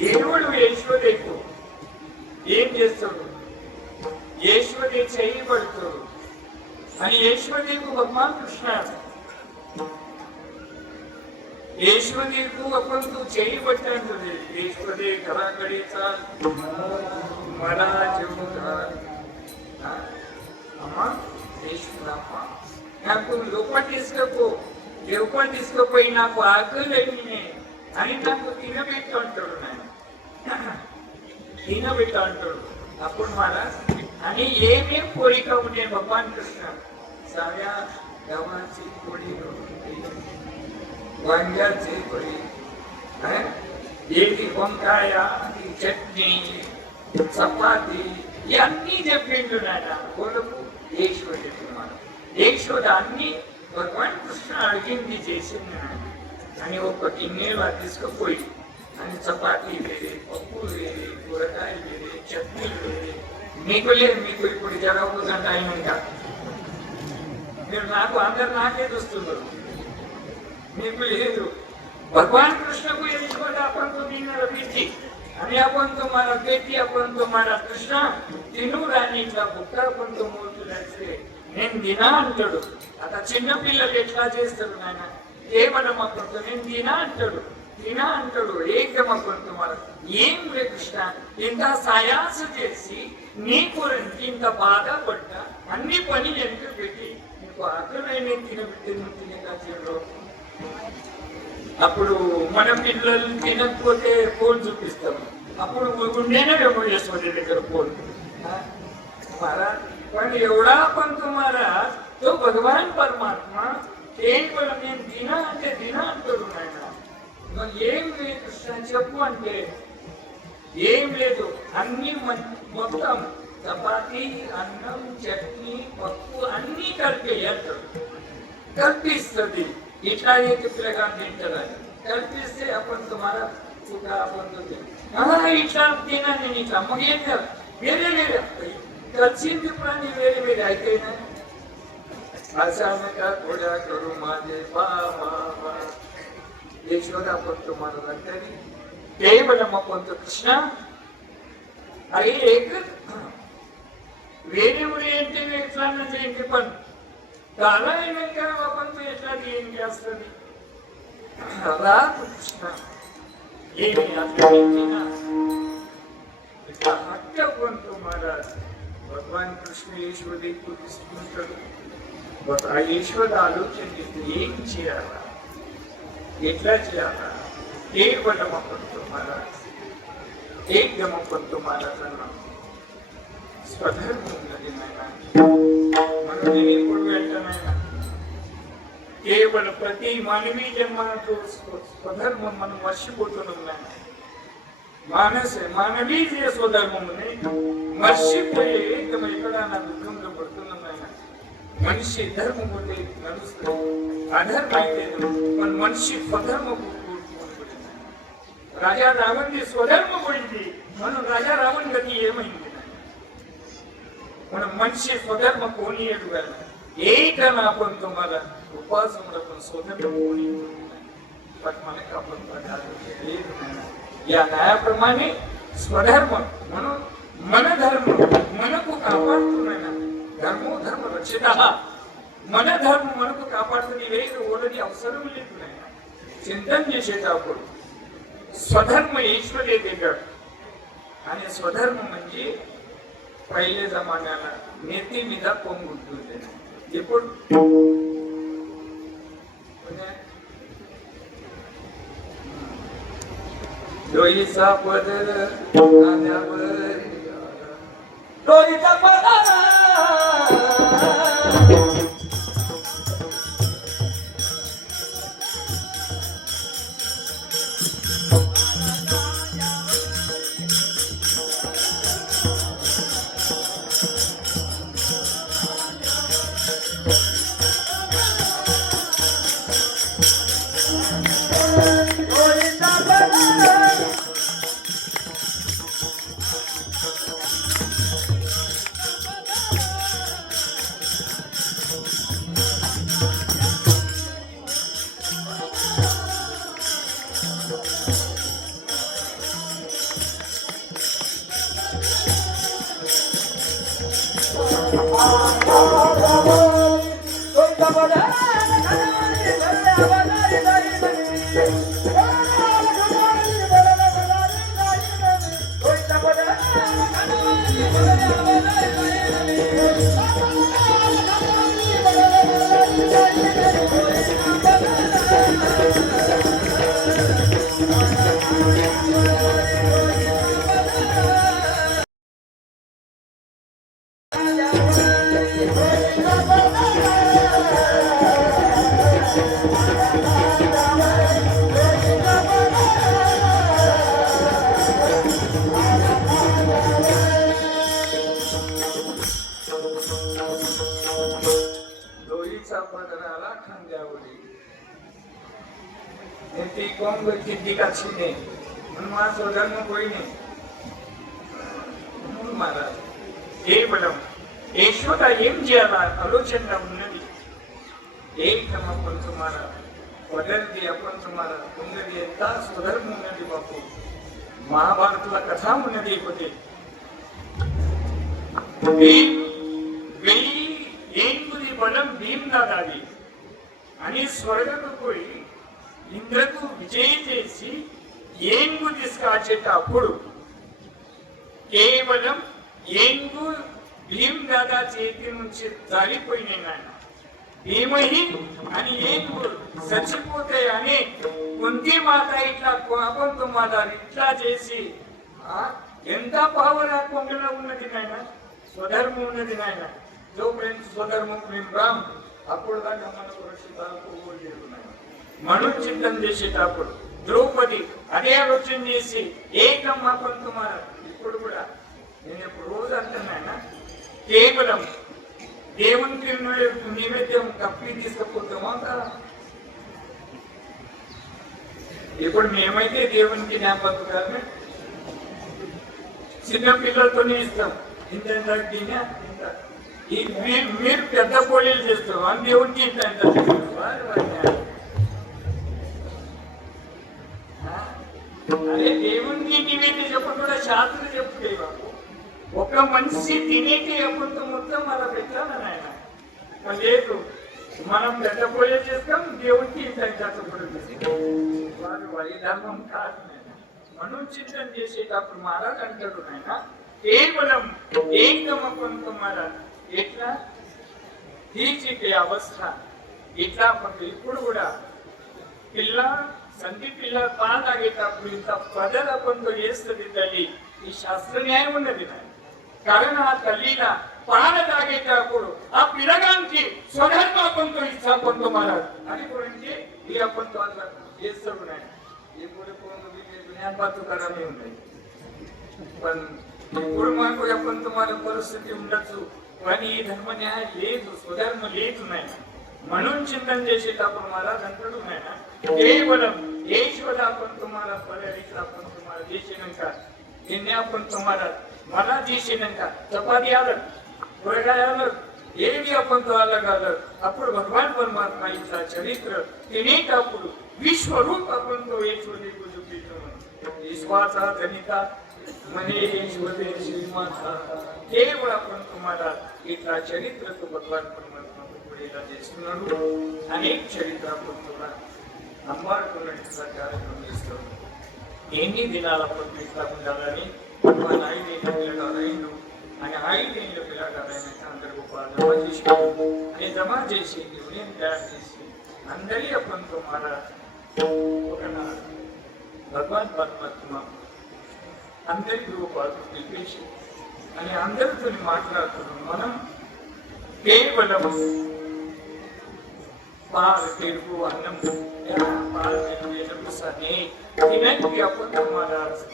దేవుడు యశోదకు ఏం చేస్తాడు యశోదే చేయబడతాడు అని యశోదకు భగవాన్ కృష్ణ यशोदेकू आपण तू చేయబట్టాడు యశోదే घराकडेचा मला जेवढा అమ్మా యశోదమ్మ నాకు లోపల తీసుకుపోయి నాకు ఆకలి అని నాకు తినబెట్టు అంటాడు తినబెట్టు అంటాడు అప్పుడు महाराज आणि ఏమేం కోరిక ఉండే భగవాన్ కృష్ణ साऱ्या गावाची कोडी वांग्याची पोळी एक వంకాయ చట్నీ చపాతి ఇవన్నీ చెప్పిండు నాయన కొడుకు యశోద అన్ని భగవాన్ కృష్ణ అడిగింది చేసింది అని ఒక గిన్నెలా తీసుకుపోయి అని చపాతీ వేరే పప్పు వేరే కూరగాయలు వేరే చట్నీ వేరే మీకు లేదు మీకు ఇప్పుడు జరగకుండా టైం ఇంకా మీరు నాకు అందరు నాకే చూస్తున్నారు మీకు లేదు भगवान कृष्ण को यशोदा आपण तो दिनार भेटी आणि आपण तुम्हाला भेटी आपण तुम्हाला कृष्ण तिनू राणीचा बुक्का आपण तो मोठुलाचे నేను దినా అంటాడు అత చిన్న పిల్లలు ఎట్లా చేస్తారు నాయన కేవలమప్పుడు నేను దినా అంటాడు ఏకమప్పుడు మరి ఏం రే కృష్ణ ఇంత సాయాస చేసి నీ కొరకు ఇంత బాధపడ్డా అన్ని పని ఎందుకు పెట్టి నీకు ఆకలైన తినబెట్టిన చేయడం అప్పుడు మన పిల్లలు తినకపోతే ఫోన్ చూపిస్తాం అప్పుడు गुंडेने व्यवहार यशोदे लेकर फोन महाराज पण एवढा पण तुम्हाला तो भगवान परमात्मा కేవలం నేను దినా అంటాడు నాయన మరి ఏం లేదు కృష్ణ చెప్పు అంటే ఏం లేదు అన్ని మొత్తం చపాతి అన్నం చట్నీ పప్పు అన్ని కలిపి అంటాడు కల్పిస్తుంది इतना ये कितने तिंटारని కల్పిస్తే आपण तुम्हाला चुका आपण इट्ला देना नहीं इट्ला मग ఏం చేయాలి వేరే కలిసింది प्राणी వేరే అయితే अचानक थोड्या करू माझे बाबा यशोदा आपण तुम्हाला नंतरी केवळ आपण तो कृष्ण आई एक वेरे उरे येते एट्ला म्हणजे पण काला येणार आपण तो एट्ला देणगी असतली राम कृष्ण ये ना हट्ट पण तुम्हाला भगवान कृष्ण यशोदे को दिसतो बता यशोद आलोचन एक चिराला एट्ला चिराला केवळ आपण तुम्हाला एकदम आपण तुम्हाला करणार स्वधर्म म्हणून केवळ प्रति मानवी जन्मात स्वधर्म म्हणून मर्षिपोतून मानस आहे मानवी जे स्वधर्म म्हणे मर्षिपोये एकदम एकडा दुःखम पडतो मनुष्य धर्म बोलते अधर्म पण मनुष्य स्वधर्म राजा रावण स्वधर्म बोलते म्हणून राजा रावण गती हे माहिती म्हणून मनुष्य स्वधर्म कोणी एक आपण तुम्हाला उपास पण स्वधर्म कोणी पण आपण या न्यायाप्रमाणे स्वधर्म म्हणून मनधर्म मन को कापाडतो नाही धर्मो धर्म रक्षित मन धर्म मन को कापाडतो वेग ओढणी अवसर मिळत नाही चिंतन जे शेतापूर स्वधर्म ईश्वर देतात आणि स्वधर्म म्हणजे पहिले जमान्याला नेते विधा कोण गुंतवले ఇప్పుడు डोईचा पदर कांद्यावर डोईचा पदरा डोईचा पदराला खांद्यावरी ती कोण किती काछिने म्हणून माझा स्वधर्म कोई नाही म्हणून महाराज కేవలం యశోద ఏం చేయాలా ఆలోచన ఉన్నది ఏకమ పంచమార వదర్ది అపంచమార ఉన్నది ఎంత స్వధర్మం ఉన్నది బాపు మహాభారతుల కథ ఉన్నది పోతే ఏంగుది బలం భీమ్నాదాది అని స్వర్గకు పోయి ఇంద్రకు విజయం చేసి ఏంగు తీసుకొచ్చేటప్పుడు కేవలం ఏంగు భీమ్నాదా చేతి నుంచి జారిపోయినాయి నాయన భీమహి అని ఏంగు చచ్చిపోతే అని కుంతి మాత ఇట్లా అపంతు మాత ఇట్లా చేసి ఎంత పావన కొంగలో ఉన్నది నాయన స్వధర్మం ఉన్నది నాయన जो प्रेम स्वधर्म प्रेम राम అప్పుడు దాకా మన సురక్షితాలకు म्हणून चिंतन చేసేటప్పుడు ద్రౌపది అదే ఆలోచన చేసి ఏకం అపంతుమార ఇప్పుడు కూడా నేను ఇప్పుడు రోజు అంటున్నాను కేవలం దేవునికి నైవేద్యం కప్పి తీసుకుపోతామా కదా ఇప్పుడు మేమైతే దేవునికి జ్ఞాపకాలు చిన్న పిల్లలతోనే ఇస్తాం ఇంత తినా ఇంత మీరు పెద్ద పోలీలు చేస్తాం అని దేవునికి ఇంత ఎంత అదే దేవునికి నీవైతే చెప్పకుండా శాస్త్రం చెప్తే బాబు ఒక మనిషి తినేటి అప్పుడు మొత్తం అలా పెట్టాలని ఆయన లేదు మనం పెద్ద పోలే చేస్తాం దేవునికి ఇంత కష్టపడి వారు వైధర్మం కాదు మనం చింతన చేసేటప్పుడు మహారాజ్ అంటారు ఆయన కేవలం ఏకమకంతో మహారాజ్ ఎట్లా తీర్చితే అవస్థ ఇట్లా ఇప్పుడు కూడా పిల్ల సంధి పిల్ల పాలు తాగేటప్పుడు ఇంత పదలపంతో చేస్తుంది తల్లి ఈ శాస్త్ర న్యాయం ఉన్నది కారణం ఆ తల్లిలా పాల తాగేటప్పుడు ఆ పిల్లగానికి స్వధర్మపంతో ఇచ్చాపంతో మారాడు అని గురించి ఈ అప్పంతో అట్లా చేస్తాడు నాయన ఇప్పుడు జ్ఞాపకమే ఉన్నాయి ఇప్పుడు మాకు ఎప్పంతో మన పరిస్థితి ఉండొచ్చు కానీ ఈ ధర్మ న్యాయం లేదు స్వధర్మ లేదు నాయన మనం చింతన చేసేటప్పుడు महाराज అంటాడు నాయన కేవలం ఈశ్వర आपण तुम्हाला परीक्षा आपण तुम्हाला చేసినాక నిన్నే आपण तुम्हाला मला చేసినాక చపాతి ఆలర్ కూరగాయ ఆలర్ ఏది आपण तो अलग आलर అప్పుడు భగవాన్ పరమాత్మ ఇట్లా చరిత్ర తినేటప్పుడు విశ్వరూప आपण तो ఈశ్వరుడికి చూపించాము విశ్వాస జనిత मने ईश्वरे श्रीमाता केवळ आपण तुम्हाला ఇట్లా చరిత్రకు భగవాన్ పరమాత్మ ఇలా చేస్తున్నాడు అనేక చరిత్ర పొందుతున్నా నమ్మాడుకున్నట్టు కార్యక్రమం చేస్తాం ఎన్ని దినాల పొద్దు ఇట్లా ఉండాలని మన 5 పిల్లగారైండు అని 5 పిల్లగారైనాక అందరూ జమ చేసి అని జమ చేసి యూనియన్ తయారు చేసి అందరి అప్పంతో మన ఒక భగవాన్ పరమాత్మ అందరి రూపాలు పిలిపించి అని అందరితో మాట్లాడుతున్నాం. మనం కేవలం పాలు పెరుగు అన్నం పాలు పెరుగు సనే తినకి అబద్ధం ఆడాల్సి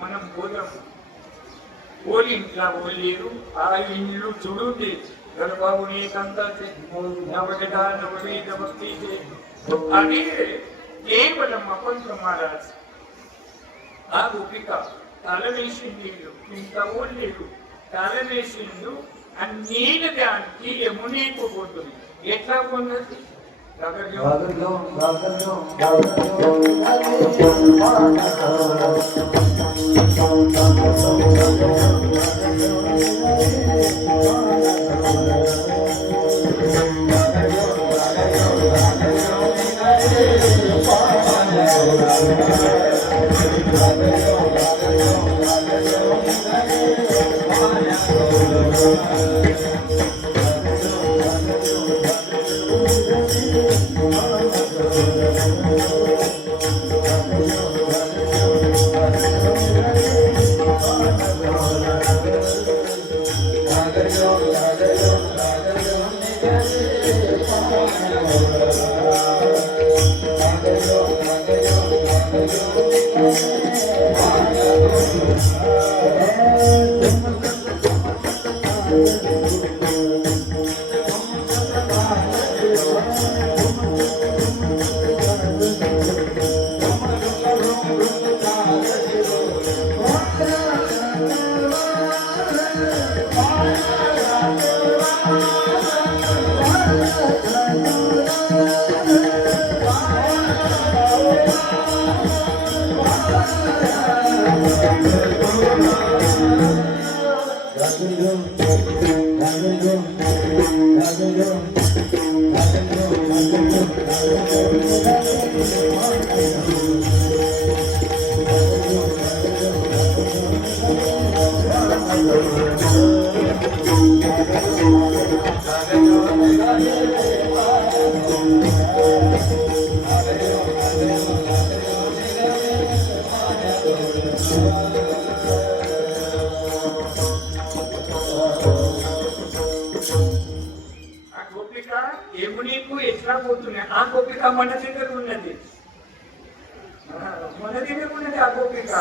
మనం పోదాం. ఓలి ఇంట్లో ఓలేరు ఆ ఇల్లు చూడుంది గర్భావుని కంతా నవగట నవవేద భక్తి అని కేవలం అబద్ధం ఆడాల్సి ఆ గోపిక తలవేసింది ఇంత ఓలేరు తలవేసిండు ఆ నీళ్ళ దానికి యమునేకు పోతుంది. ఎట్లా పొందది? ఎట్లా పోతున్నాయి? ఆ గోపిక మన దగ్గర ఉన్నది, మన దగ్గర ఉన్నది ఆ గోపిక.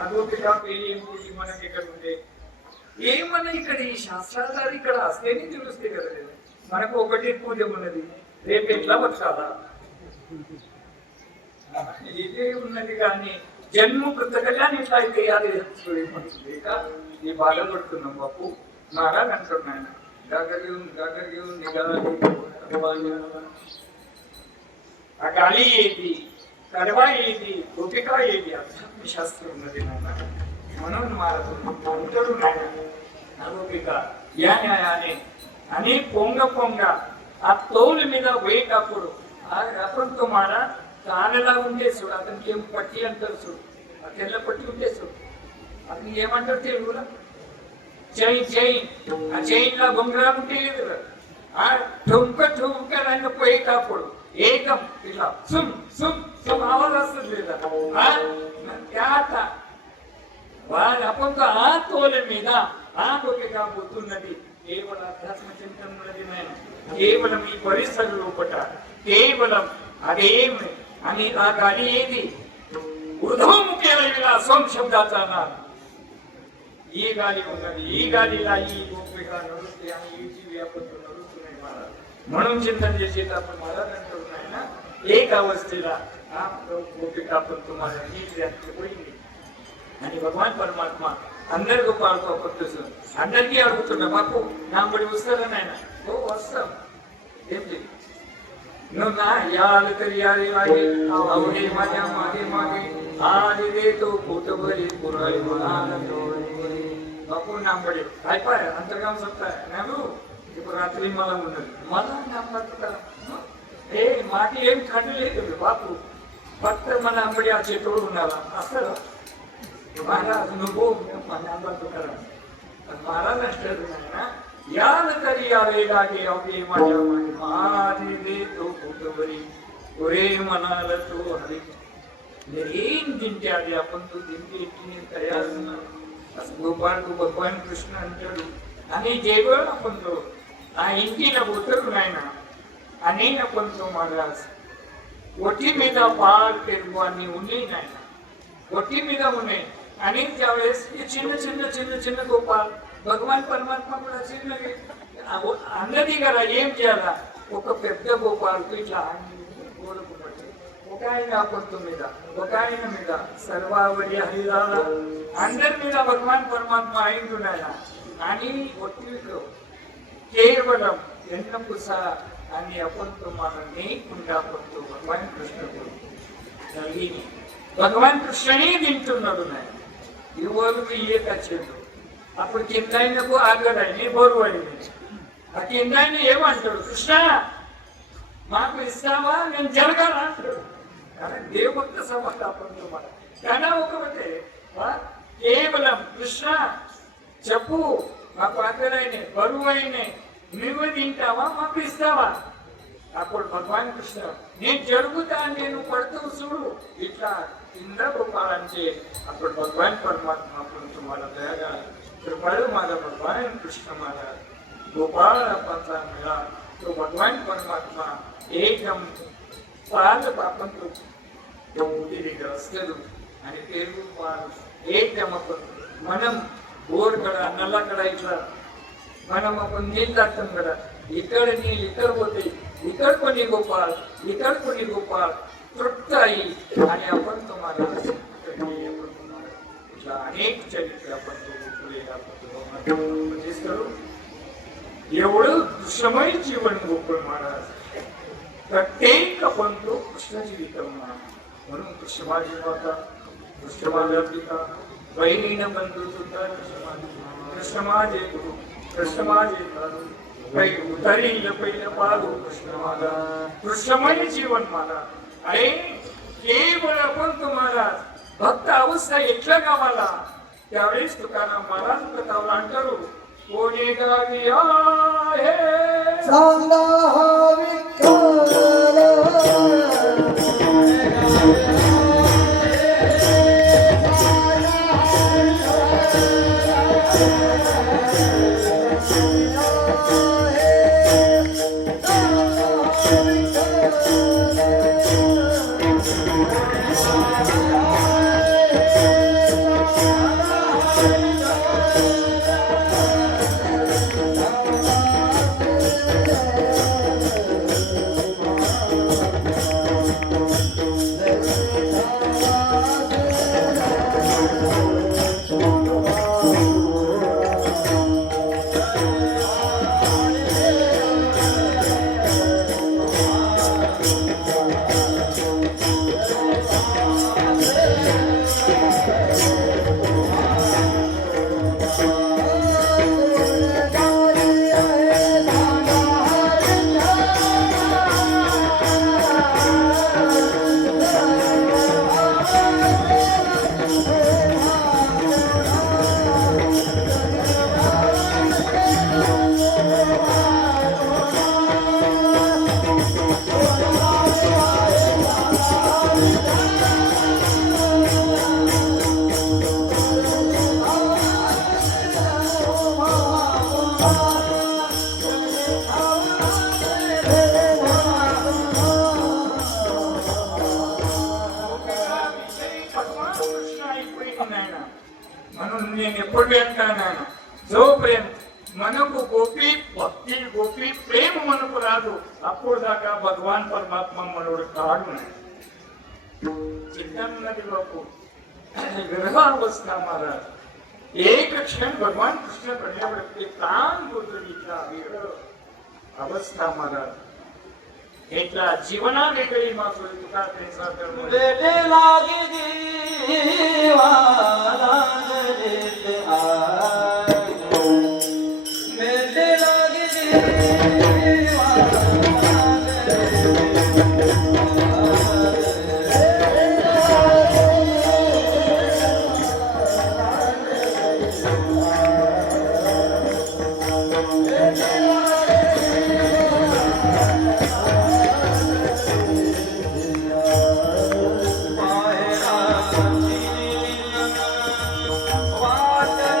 ఆ గోపిక ఏంటి మన దగ్గర ఉండే ఏమన్నా ఇక్కడ ఈ శాస్త్రాలు ఇక్కడ వస్తేనే తెలుస్తే కదా. మనకు ఒకటి పూజ ఉన్నది, రేపు ఎట్లా వచ్చాలా ఇదే ఉన్నది. కానీ జన్మ కృతజ్ఞాన్ని ఎట్లా అయితే అది లేక ఈ బాధపడుతున్నాం బాపు నారా అంటున్నాయన. ఆ గాలి ఏది, కడవ ఏది, గోపిక ఏది అధ్యాత్మ శాస్త్రం ఉన్నది నాన్న. మనం మారుతున్నాడు నాయన. ఆ గోపిక యానే అని పొంగ ఆ తోలు మీద వేయటప్పుడు అప్పుడు మాట తానెలా ఉండే చూడు. అతనికి ఏం పట్టి అంటారు చూడు, ఆ తెల్ల పట్టి ఉంటే చూడు. అతనికి ఏమంటారు తెలుగులో? చైన్. ఆ చైన్ లా బొంగరాలు ఉంటే కదా, ఆ ఠుంక రంగ పోయేటప్పుడు ఏకం ఇట్లా సుమ్ సుమ్ సుమ్ ఆవాజ్ వస్తుంది లేదా వారి అప్పంత ఆ తోల మీద ఆ గోపిక పోతున్నది. కేవలం అధ్యాత్మ చింతనది. కేవలం ఈ పరిసర లోపట కేవలం అదేమి అని ఆ గాలి ఏది ఊర్ధ్వముఖేన స్వం శబ్దాచార ఈ గాలి ఉన్నది. ఈ గాలిలా ఈ గోపిక నడుస్తే అని ఈ జీవి అప్పంతో నడుస్తున్నాయి. మనం చింతన చేసేటప్పుడు మహారాజ్ అంటున్నాయన ఏక అవస్థలా గోపిక అప్పంతో పోయింది అని భగవాన్ పరమాత్మ అందరికీ పాడుకోవచ్చు. అందరికీ అడుగుతున్నా మాకు నా బడి వస్తారని ఆయన. ఓ వస్తాం ఏంటి నువ్వు నా యాలు తెలియాలి మాది అవునే మాది ఆదిదే తో పుట్టబడి పురాయి బాపు నమ్మడి అయిపోయా అంతర్గం చెప్తా. నేను ఇప్పుడు రాత్రి మళ్ళా ఉన్నది మళ్ళా నమ్మతా. ఏ మాకు ఏం కండు లేదు బాపు, భక్త మన అంబడి ఆ చేతుడు ఉండాలా అసలు महाराज नको महाराज अंటారు याद करी आवेलागे अवे माझ्या मारी दे तो कुटवरी ఒరే మనాలతో హరి ఏం తింటే అది అప్పంతో తింటే తయారు గోపాలకు భగవాన్ కృష్ణ అంటాడు అని దేవుడు పొందు ఆ ఇంటిన బుద్ధుడు నాయన అనేన పొందు మహారాజ్ ఒట్టి మీద పాలు పెరుగు అన్ని ఉన్నాయి నాయన ఒట్టి మీద ఉన్నాయి అనేక ज्यावेळेस చిన్న చిన్న చిన్న చిన్న గోపాల్ భగవాన్ పరమాత్మ కూడా చిన్నవి అన్నది కదా ఏం చేయాలా ఒక పెద్ద గోపాలకు ఇట్లా కోరుకున్నట్టు ఒక ఆయన పొంతు మీద ఒక ఆయన మీద సర్వావళి హరిదాల అందరి మీద భగవాన్ పరమాత్మ అయింటున్నాయన అని ఒట్టిలో కేవలం ఎన్నపుస అని అపంతు మనల్ని కుండా పొంతు భగవాన్ కృష్ణుడు కలిగి భగవాన్ కృష్ణుని తింటున్నాడు నాయన ఇవ్వరు ఇయ్యే కచ్చేడు అప్పుడు కింద ఆయనకు ఆగడని బరువు అయింది ఆ కింద ఆయన ఏమంటాడు కృష్ణ మాకు ఇస్తావా నేను జరగాల అంటాడు కానీ దేవుడితో సమర్థపడుతూ మాట కానీ ఒకటే కేవలం కృష్ణ చెప్పు మాకు ఆకలైన బరువు అయినే నువ్వు తింటావా మాకు ఇస్తావా అప్పుడు భగవాన్ కృష్ణ నేను జరుగుతా నేను పడుతూ చూడు ఇట్లా కింద గోపాలంటే అప్పుడు భగవాన్ పరమాత్మ तुम्हाला दया कृपाळू माझा भगवान कृष्ण महाराज गोपाळ आपणचा मिळा तो भगवान परमात्मा एकदम पाल आपण तो मुलीला असलेलो आणि ते पाल एकदम आपण మనం బోర్ కడ నల్ల కడ ఇట్లా మనం आपण నీళ్ళు తాగుతాం కదా ఇక్కడ నీళ్ళు ఇక్కడ పోతాయి ఇక్కడ కొన్ని గోపాల్ ఇక్కడ కొన్ని గోపాల్ तृप्त आई आणि आपण तुम्हाला अनेक चरित्र आपण एवढं दृश्यमय जीवन गोकुळ महाराज प्रत्येक आपण तो कृष्ण जीवित म्हणून कृष्णमाजी माता कृष्णमाजा पिता बहिणीनं बंधू सुद्धा कृष्णमाजे गुरु कृष्णमाजे उतरील पहिलं पालू कृष्णमाला कृष्णमय जीवन महाराज अरे केवळ आपण तुम्हाला भक्त अवस्था येतल्या गावाला त्यावेळेस तुकाराम महाराज कथावला अंतरू कोणी गावी आहे सांगा हा विठ्ठल म्हणून నేను ఎప్పుడు అంటాను जोपर्यंत మనకు గోపి భక్తి గోపి ప్రేమ మనకు రాదు అప్పుడు దాకా భగవాన్ పరమాత్మ మనోడు కాడు चिंतन लोक ग्रहावस्था महाराज एक क्षण भगवान कृष्ण कन्यावृत्ती प्राण गुजरीचा अवस्था महाराज એટલા જીવના વેગળી માં કોઈ તુકા પૈસા કરવો बेटे लागे दीवाना गले आए बेटे लागे दीवाना वाट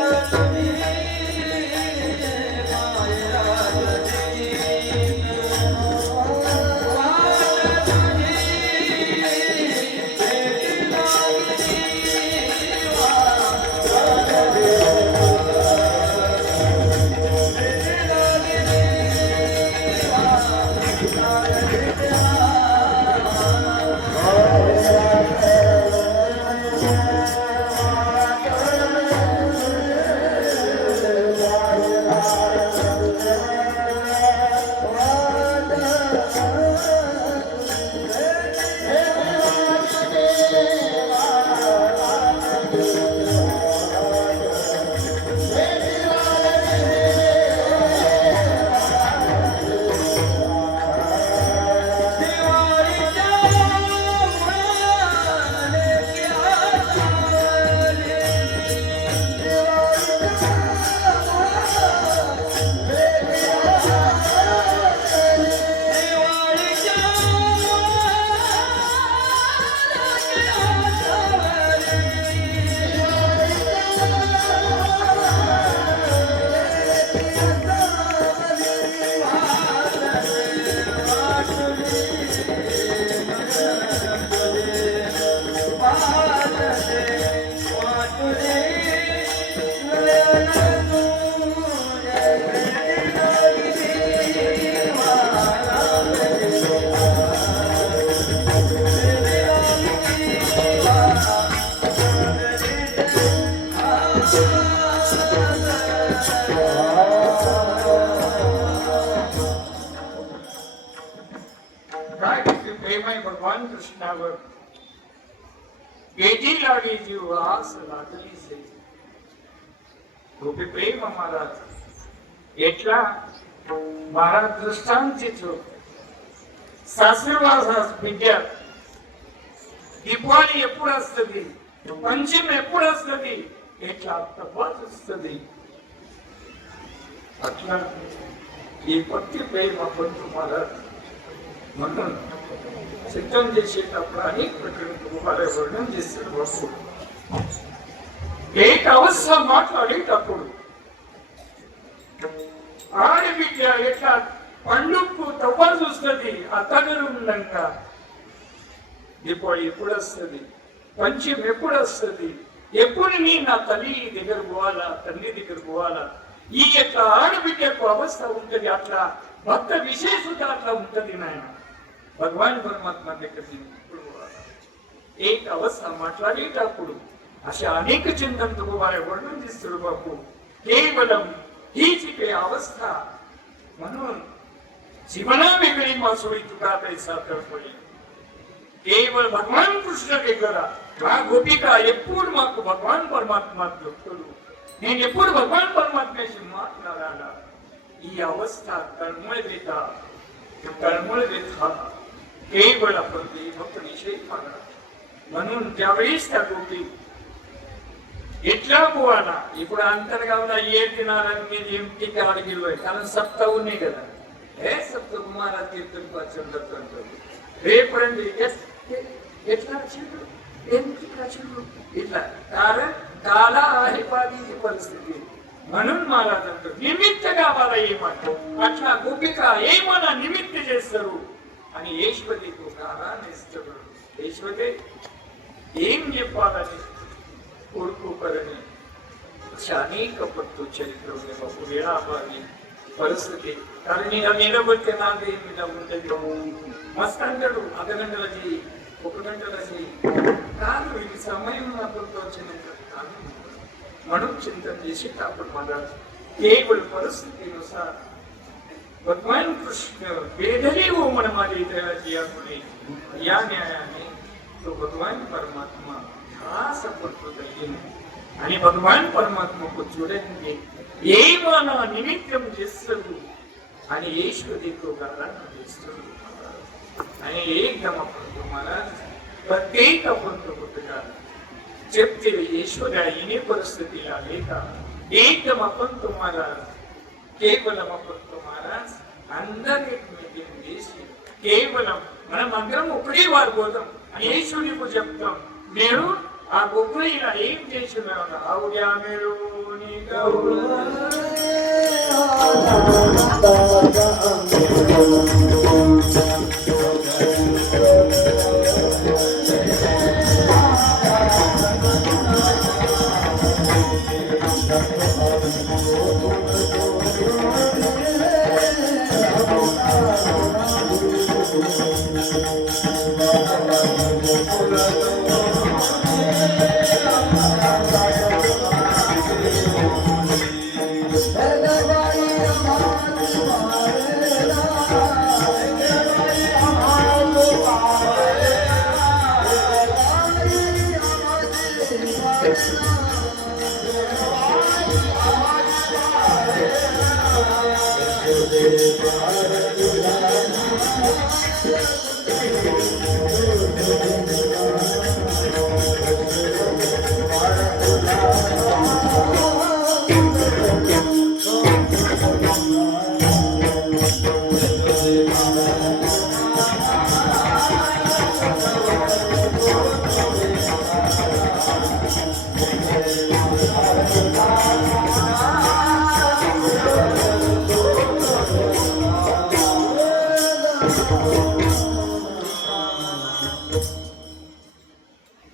काय किती प्रेम आहे भगवान कृष्णावर. गेजी लागे जीव आस लागली से. गोपी प्रेम महाराज एटला महाराज दृष्टांतीच శాస్త్రవాస విద్య. దీపావళి ఎప్పుడు వస్తుంది, పంచమి ఎప్పుడు వస్తుంది, ఎట్లా తర్వాత వస్తుంది. అట్లా ఈ భక్తి ప్రేమ పొందు మహారాజ్ మనం సిద్ధం చేసేటప్పుడు అనేక ప్రకృతి వర్ణం చేసిన వస్తువు ఏక అవస్థ మాట్లాడేటప్పుడు ఆడబిడ్డ ఎట్లా పండుగకు తవ్వ చూస్తుంది అతనుండంగా. దీపావళి ఎప్పుడు వస్తుంది, పంచమి ఎప్పుడు వస్తుంది, ఎప్పుడు నీ నా తల్లి దగ్గర పోవాలా, తల్లి దగ్గర పోవాలా. ఈ యొక్క ఆడబిడ్డకు అవస్థ ఉంటుంది. అట్లా భక్త విశేషత అట్లా ఉంటుంది నాయన. భగవాన్ పరమాత్మ దగ్గర ఇప్పుడు ఏక అవస్థ మాట్లాడేటప్పుడు అసలు అనేక చింతనకు వారి వర్ణం చేస్తారు బాబు. కేవలం हीच अवस्था म्हणून जीवना वेगळी मासोळी तुका पैसा तळपडी. केवळ भगवान कृष्ण वेगळा हा गोपिका ఎప్పుడు మాకు భగవాన్ పరమాత్మ దొరుకుతాడు. నేను ఎప్పుడు భగవాన్ పరమాత్మేసి మాట్లాడాలా. ఈ అవస్థ కర్మల व्यथा केवळ आपण भक्त विषयी मागा. म्हणून त्यावेळेस त्या गोपी ఎట్లా పోవాలా. ఇప్పుడు అంతర్గావున ఏ తినాలని మీరు ఏమిటి అడిగిలో कारण सप्ताह ఉన్నాయి కదా. ఏ సప్తాह కుమార కీర్తన పచ్చందరు రేపండి ఎట్లా చెడు ఎందుకు చెడు ఇట్లా कारण काला आहे पादीची परिस्थिती. म्हणून महाराज అంటారు నిమిత్త కావాలా ఏమంటారు. అట్లా గోపిక ఏమన్నా నిమిత్త చేస్తారు అని ఈశ్వరికి కాలాన్ని ఇస్తారు. ఈశ్వరే ఏం చెప్పాలని कोरकूकरणे अशा अनेक पत्तू चरित्र वेळाभावी परिस्थिती कारण నిలబడితే నాదే మీద ఉండదు. మస్తు అంటాడు అర్ధగంటలకి 1 గంటలకి కాదు. ఇది సమయం నాకు వచ్చినంత కాదు. మనం చింతన చేసేటప్పుడు మన केवळ परिस्थितीनुसार भगवान कृष्ण वेदने हो मनमाली देवाची यापुढे या न्यायाने तो भगवान परमात्मा खास पडतो आणि भगवान परमात्मा చూడండి ఏమన్నా నిమిత్తం చేస్తారు అని ఈశ్వరుడికి గారాన్ని చేస్తారు అని ఏకమ महाराज प्रत्येक पुस्तकात చెప్తే ఈశ్వర ఇనే పరిస్థితిలా లేక ఏకమ तुम्हाला కేవలం महाराज అందరికీ చేసి కేవలం మనం అందరం ఒకటే వారు పోతాం ఈశ్వరుడికి చెప్తాం. నేను ఆ గొప్ప ఇలా ఏం చేస్తున్నాను ఆవుడా మీరు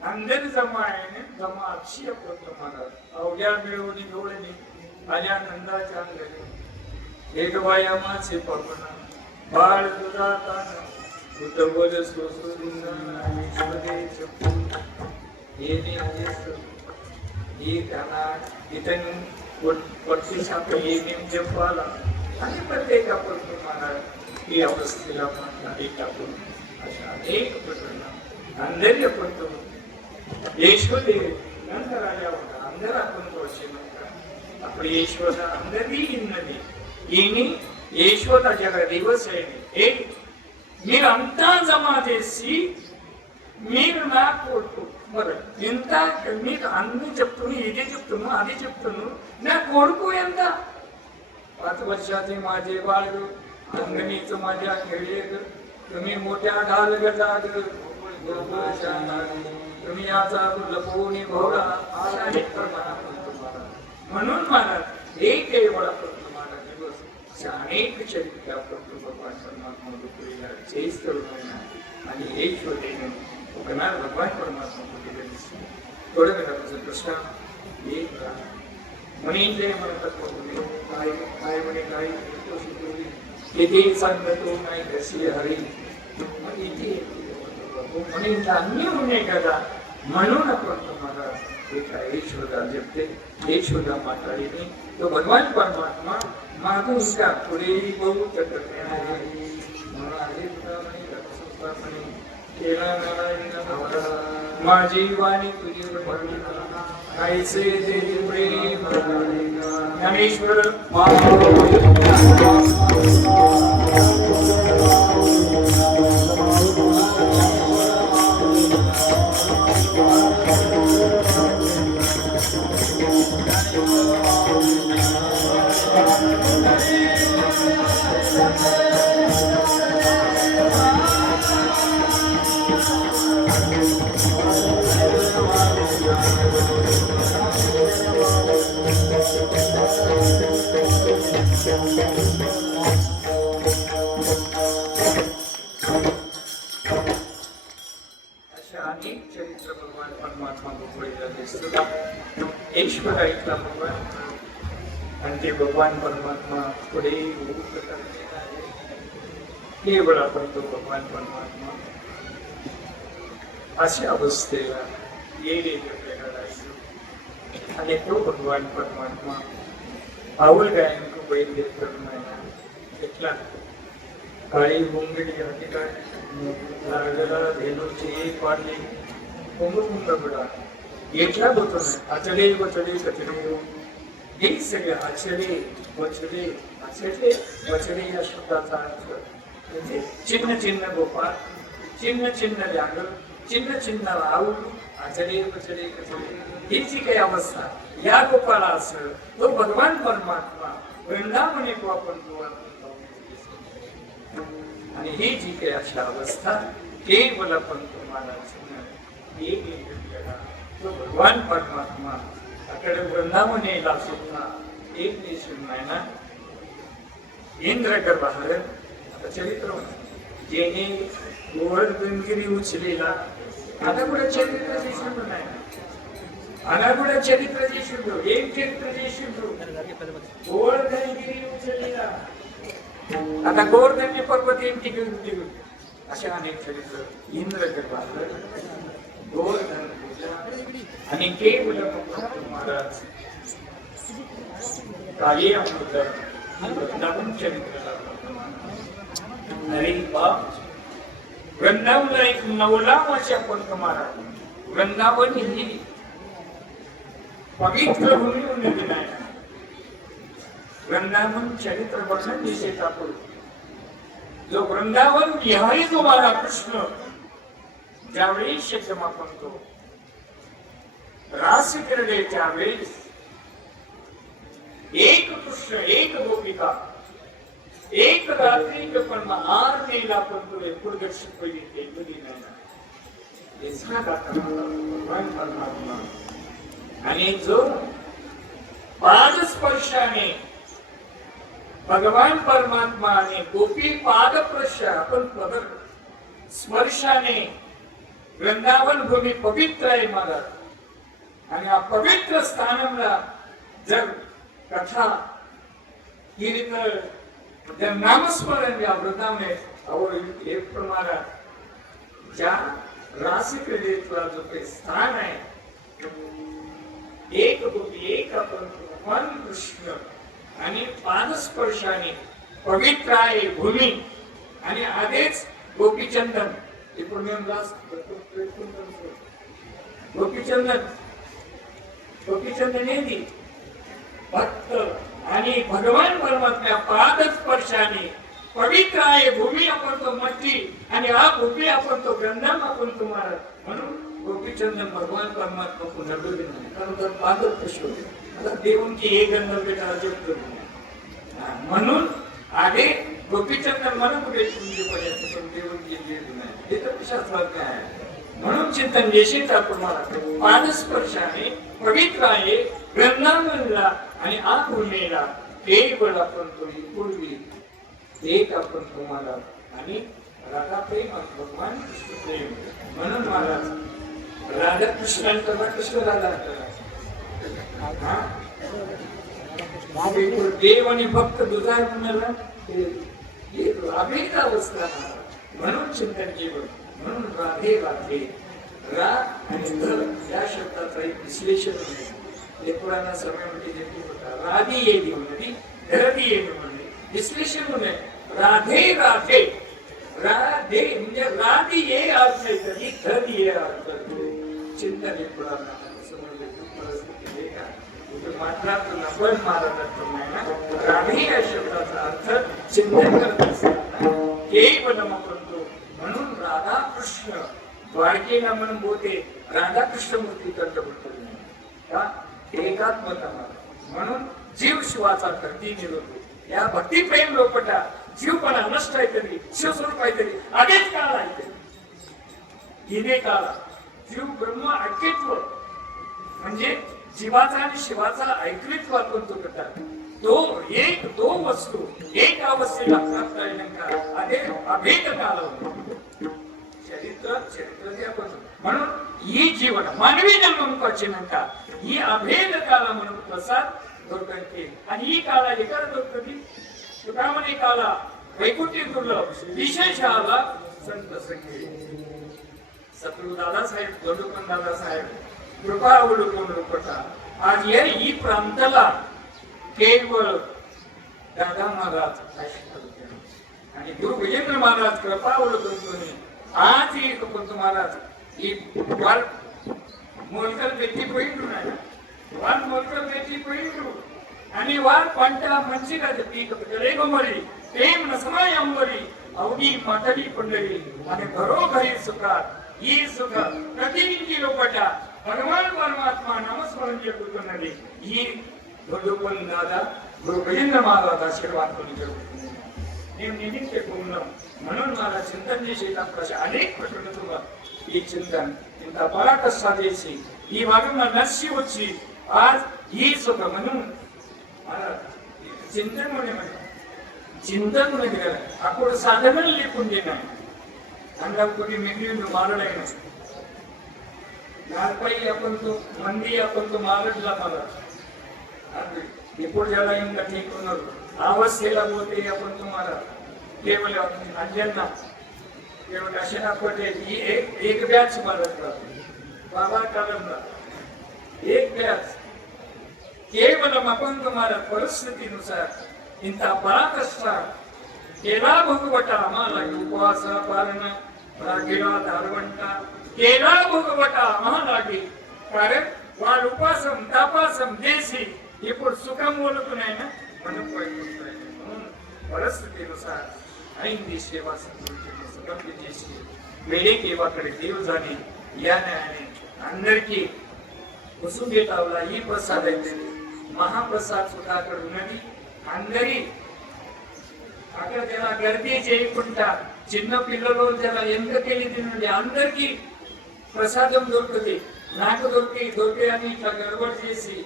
अंदर जमा आहे जमा अक्षय होतो महाराज अवघ्या मिळवणी डोळणी आल्या नंदाच्या अंगणी एक वायामाचे पवना बाळ दुधातान उतवल ये त्यांना इथं पट्टी छाप ये नेम जपाला आणि प्रत्येक आपण महाराज ही अवस्थेला मानणारे टाकून अशा अनेक प्रकरण अंधेरी पंत यशोदेव नंदराजा होता अंधरा पंत असे म्हणतात आपली यशोदा अंधरी इन्नदी येणी यशोदा जगा दिवस आहे एक మీరు అంతా జమా చేసి మీరు నాకు మరి ఎంత మీకు అన్ని చెప్తున్నాను ఇది చెప్తున్నాను అది చెప్తున్నాను నా కొడుకు ఎంత 5 वर्षाचे माझे बाळ अंगणीच माझ्या खेळेग तुम्ही मोठ्या ढालगटाग तुम्ही याचा लपवणी भोवळा अशा अनेक प्रमाणात म्हणून महाराज एक वेळा अनेक चरित्र आपण भगवान परमात्मा दुखलेला चेस करून आणि एक शोधेने भगवान परमात्मा थोडं वेळापासून प्रश्न एक म्हणेंद्रे म्हणतात काय काय म्हणे काय येथे सांगतो नाही कशी हरी इथे म्हणे अन्य होणे कदा म्हणून आपण तुम्हाला एका यशोदा जपते यशोदा माताडीने तो भगवान परमात्मा माधव उसका पुढे बहुत माझी वाणी तुझी कैसे देवी प्रेम ज्ञानेश्वर चरित्र भगवान परमात्मा ईश्वर ऐकला भगवान आणि ते भगवान परमात्मा पुढे केवळ आपण तो भगवान परमात्मा अशा अवस्थेला येणे आणि तो भगवान परमात्मा पाऊल गायन बैल देत करून घेतला काळी मुंगडी या ठिकाणी लागला धेनूची एक वाढली मुंगडा येतला होतो अचले वचले कचरे हे सगळे अचले वचले अचले वचले या शब्दाचा अर्थ म्हणजे चिन्ह चिन्ह गोपाळ चिन्ह चिन्ह व्याग चिन्ह चिन्ह राहू अचले वचले कचरे ही जी काही अवस्था या गोपाला असं तो भगवान परमात्मा वृंदावने को आपण आणि ही जी काही अशा अवस्था केवळ आपण तुम्हाला तो भगवान परमात्मा अकडे वृंदावनेला सुद्धा एक देशून नाही ना इंद्र बाहेर चरित्र जेणे गोवर्धनगिरी उचलेला आता कुठे चरित्र दिसत नाही आता कुठे चरित्र दिसतो एक चरित्र दिसतो गोवर्धनगिरी उचलेला आता गोवर्धन पर्वत एक ठिकाणी अशा अनेक चरित्र इंद्र बाहेर गोवर्धन आणि केवळ महाराज कार्य वृंदावन चरित्र वृंदावनला एक 9 वर्ष पंत महाराज वृंदावन ही पवित्र भूमी उन्नती नाही वृंदावन चरित्र वर्णन दिसेत आपण जो वृंदावन विहारी तुम्हाला कृष्ण ज्यावेळी शब्दमा म्हणतो रास क्रीडे त्यावेळेस एक कृष्ण एक गोपिका एक रात्री पण आर नेला पण तुले पुरदर्शित पहिले कधी नाही भगवान परमात्मा आणि जो पाद स्पर्शाने भगवान परमात्मा आणि गोपी पाद स्पर्श आपण पद स्पर्शाने वृंदावन भूमी पवित्र आहे महाराज आणि पवित्र स्थानला जर कथा कीर्तन जर नामस्मरण या वृंदावने एक महाराज ज्या रासिक्रीडेतला जो काही स्थान आहे एक गोपी एक आपण भगवान कृष्ण आणि पादस्पर्शाने पवित्र आहे भूमी आणि आधीच गोपीचंदन गोपीचंदन हे भक्त आणि भगवान परमात्म्या पाद स्पर्शाने पवित्र आहे भूमी आपण तो मट्टी आणि हा भूमी आपण तो गंधम आपण तुम्हाला म्हणून गोपीचंदन भगवान परमात्मा को नडोले कारण तर पादच कशी होते आता देऊन की हे गंधम बेटा जपतो म्हणून आधी गोपीचंदन म्हणून कुठे तुमचे पर्यंत पण देऊन की हे तर शास्त्रात काय आहे म्हणून चिंतन देशीचा तुम्हाला पादस्पर्शाने पवित्र आहे गंधामला आणि आत उरलेला केवळ आपण तो पूर्वी एक आपण तुम्हाला आणि राधा प्रेम भगवान कृष्ण प्रेम म्हणून महाराज राधा कृष्णांकरला कृष्ण राधा देव आणि भक्त दुधाय म्हणाला अभेद अवस्था म्हणून चिंतन केवळ म्हणून राधे राधे रा आणि ध या शब्दाचा एक विश्लेषण आहे पुराणा समयामध्ये जे होता राधी ये म्हणली धरती ये म्हणली विश्लेषण होणे राधे राधे राधे म्हणजे राधी ये अर्थ आहे तरी धरी ये अर्थ चिंतन हे पुराणामध्ये समजले परिस्थिती का मात्र नफल महाराजांचं नाही ना राधी या शब्दाचा अर्थ चिंतन करत असताना केवळ म्हणतो म्हणून राधा कृष्ण द्वारकेला म्हणून बोलते राधा कृष्ण मूर्ती कंठ का एकात्मता म्हणून जीव शिवाचा करती निरोध या भक्ती प्रेम लोपटा जीवपणा नष्ट आहे तरी शिवस्वरूप आहे तरी आधीच काळ आहे तरी इथे काळा जीव ब्रह्म ऐक्यत्व म्हणजे जीवाचा आणि शिवाचा ऐक्यत्व आपण तो करतात दो वस्तू एक अवस्थेला प्राप्त आहे अभेद काल चरित्र आपण म्हणून ही जीवन मानवी जन्ममुखाची म्हणतात ही अभेद काला म्हणून प्रसाद दोर्गण केली आणि ही काला एका दोर्गती तुकामणी काला वैकुंठी दुर्लभ विशेष आला संत संख्ये सतगुरु दादासाहेब दंडोपंत दादासाहेब कृपा अवलंबून रूपटा आज या ही प्रांताला केवळ दादा महाराज आणि गुरु विजेंद्र महाराज कृपा अवलंबून आज एक पंत महाराज ही वाल मोलकर बेटी पैंडू नाही वाल मोलकर बेटी पैंडू आणि वाल पंटा मंचिरा पीक रेगोमरी प्रेम नसमाय अंबरी अवघी मातडी पंढरी आणि घरोघरी सुखात ही सुख प्रतिनिधी लोपटा भगवान परमात्मा नामस्मरण जे कुतुनली ही भगवान दादा गुरु विजेंद्र महाराज आशीर्वाद करून निमित्त पूर्ण म्हणून मला चिंतन जे शेतात अनेक प्रश्न तुला ही चिंतन इंత पराठ साधेसी ఈ భాగంలో నర్సి వచ్చి आज ही सुख म्हणून चिंतन म्हणजे అప్పుడు సాధనలు లేకుండా అందులో కొన్ని మిగిలిన మారడైన నాపై అప్పుడు మంది అప్పుడు మారట్లా मला ఇప్పుడు ज्याला ఇంకా ठिकणार आवश्यकला होते आपण तुम्हाला केवळ अंजना केवळ अशा पटेल ही एक बॅच मारत बाबा कालमला एक बॅच केवळ आपण तुम्हाला परिस्थितीनुसार इंత पराकष्ट केला भोगवटा आम्हाला उपवास पारण रागेला दारवंटा केला भोगवटा आम्हाला कारण వాళ్ళ ఉపాసం తపాసం చేసి ఇప్పుడు సుఖం కోలుకున్నాయన మనం म्हणून परिस्थितीनुसार ऐंदी सेवा सुगम చేసి वेळे केवाकडे देव जाणे या न्यायाने अंदरकी कुसुंबेटावला ही प्रसाद आहे महाप्रसाद सुखाकडूनही अंदरी అక్కడ त्याला गर्दी చేయకుండా చిన్న పిల్లలు त्याला ఎంత తెలియదు అందరికీ ప్రసాదం దొరుకుతుంది నాకు దొరికి అని ఇట్లా గడబడి చేసి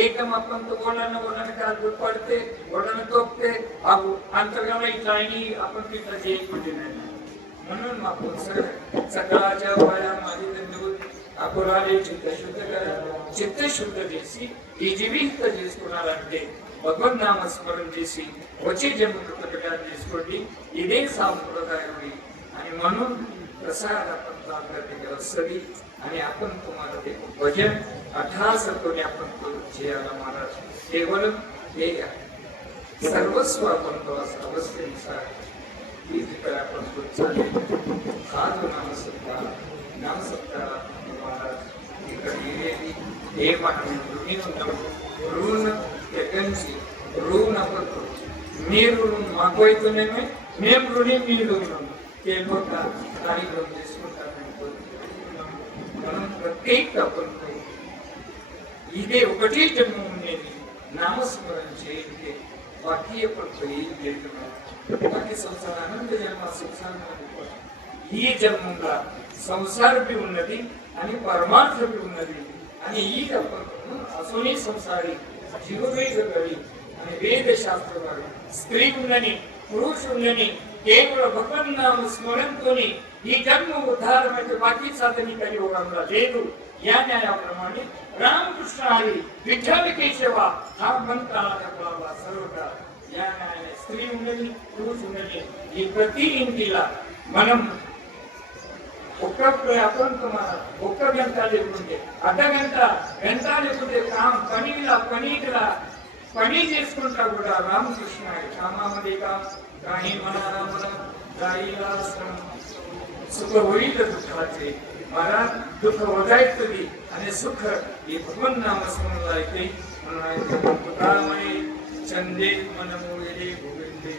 ఏకం అప్పంతో ఓడన కాదు పడితే ఓడన తోపితే అవు అంతర్గత ఇట్లా అని అప్పంతో ఇట్లా చేయకుంటున్నాను म्हणून మాకు సకలాచార వ్యాయామం అది తండ్రి అపురాలే చిత్త శుద్ధ చేసి ఈ జీవిత చేసుకున్నారంటే భగవన్ నామ స్మరణ చేసి వచ్చే జన్మకు ప్రకటన చేసుకోండి ఇదే సాంప్రదాయం आणि म्हणून प्रसाद आपण आपल्याकडे असवी आणि आपण तुम्हाला ते भजन 18 सत्वने आपण जियाला महाराज केवळ हे सर्वस्व आपण तो अवस्थेनुसार तिथे आपण चालेल हा जो नामसत्कार महाराज इकडे हे मानवी ऋण त्याची ऋण आपण मी ऋण मागवायचं नाही नेम ऋणी मी ऋण ते लोक काही लोक म्हणून प्रत्येक आपण इथे उकटी जन्म नामस्मरण चे बाकी बाकी संसार आनंद जन्म संसार ही जन्मला संसार बी उन्नती आणि परमार्थ बी उन्नती आणि ही आपण असूनही संसारी जीववेग करी आणि वेदशास्त्र स्त्री उन्नती पुरुष उन्नती केवळ भगवत नाम स्मरण कोणी ही जन्म उद्धार म्हणजे बाकी साधनी काही योगांना लेदू या न्यायाप्रमाणे रामकृष्ण हरी विठ्ठल केशवा हा मंत्र जपावा सर्वदा या न्यायाने स्त्री उन्नती पुरुष उन्नती ही प्रतिनिधीला మనం ఒక్క आपण तुम्हाला ఒక్క గంట లేకుంటే అర్ధ గంట లేకుంటే పని చేసుకుంటా కూడా రామకృష్ణ कामामध्ये काही मनाला जाईला सुख होईल दुःखाचे मला दुःख वजायचं आणि सुख हे भगवान नाम स्मरण ऐकते म्हणून चंदे मन मोळे गोविंदे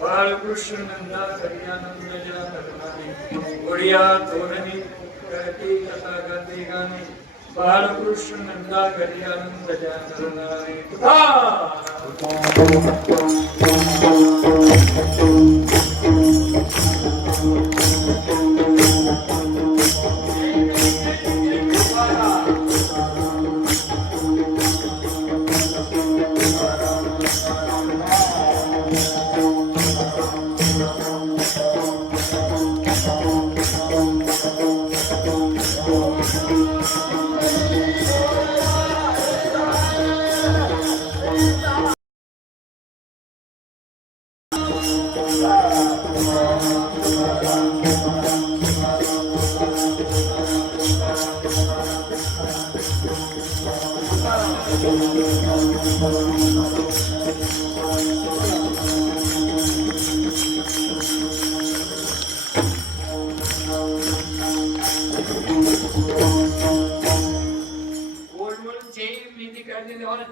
बाळकृष्ण नंदा कल्याणंद जला करणारे गोडिया तोरणी करते कथा गाते गाणे बाळकृष्ण नंदा कल्याणंद जला करणारे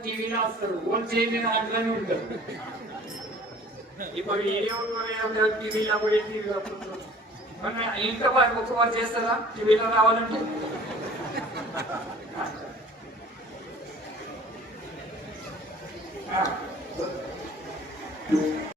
టీవీలో వస్తారు ఓన్ చేయని అట్లనే ఉంటారు ఇప్పుడు టీవీలో పోయి టీవీలో మన ఇంట్లో ఒక వారు చేస్తారా టీవీలో రావాలంటే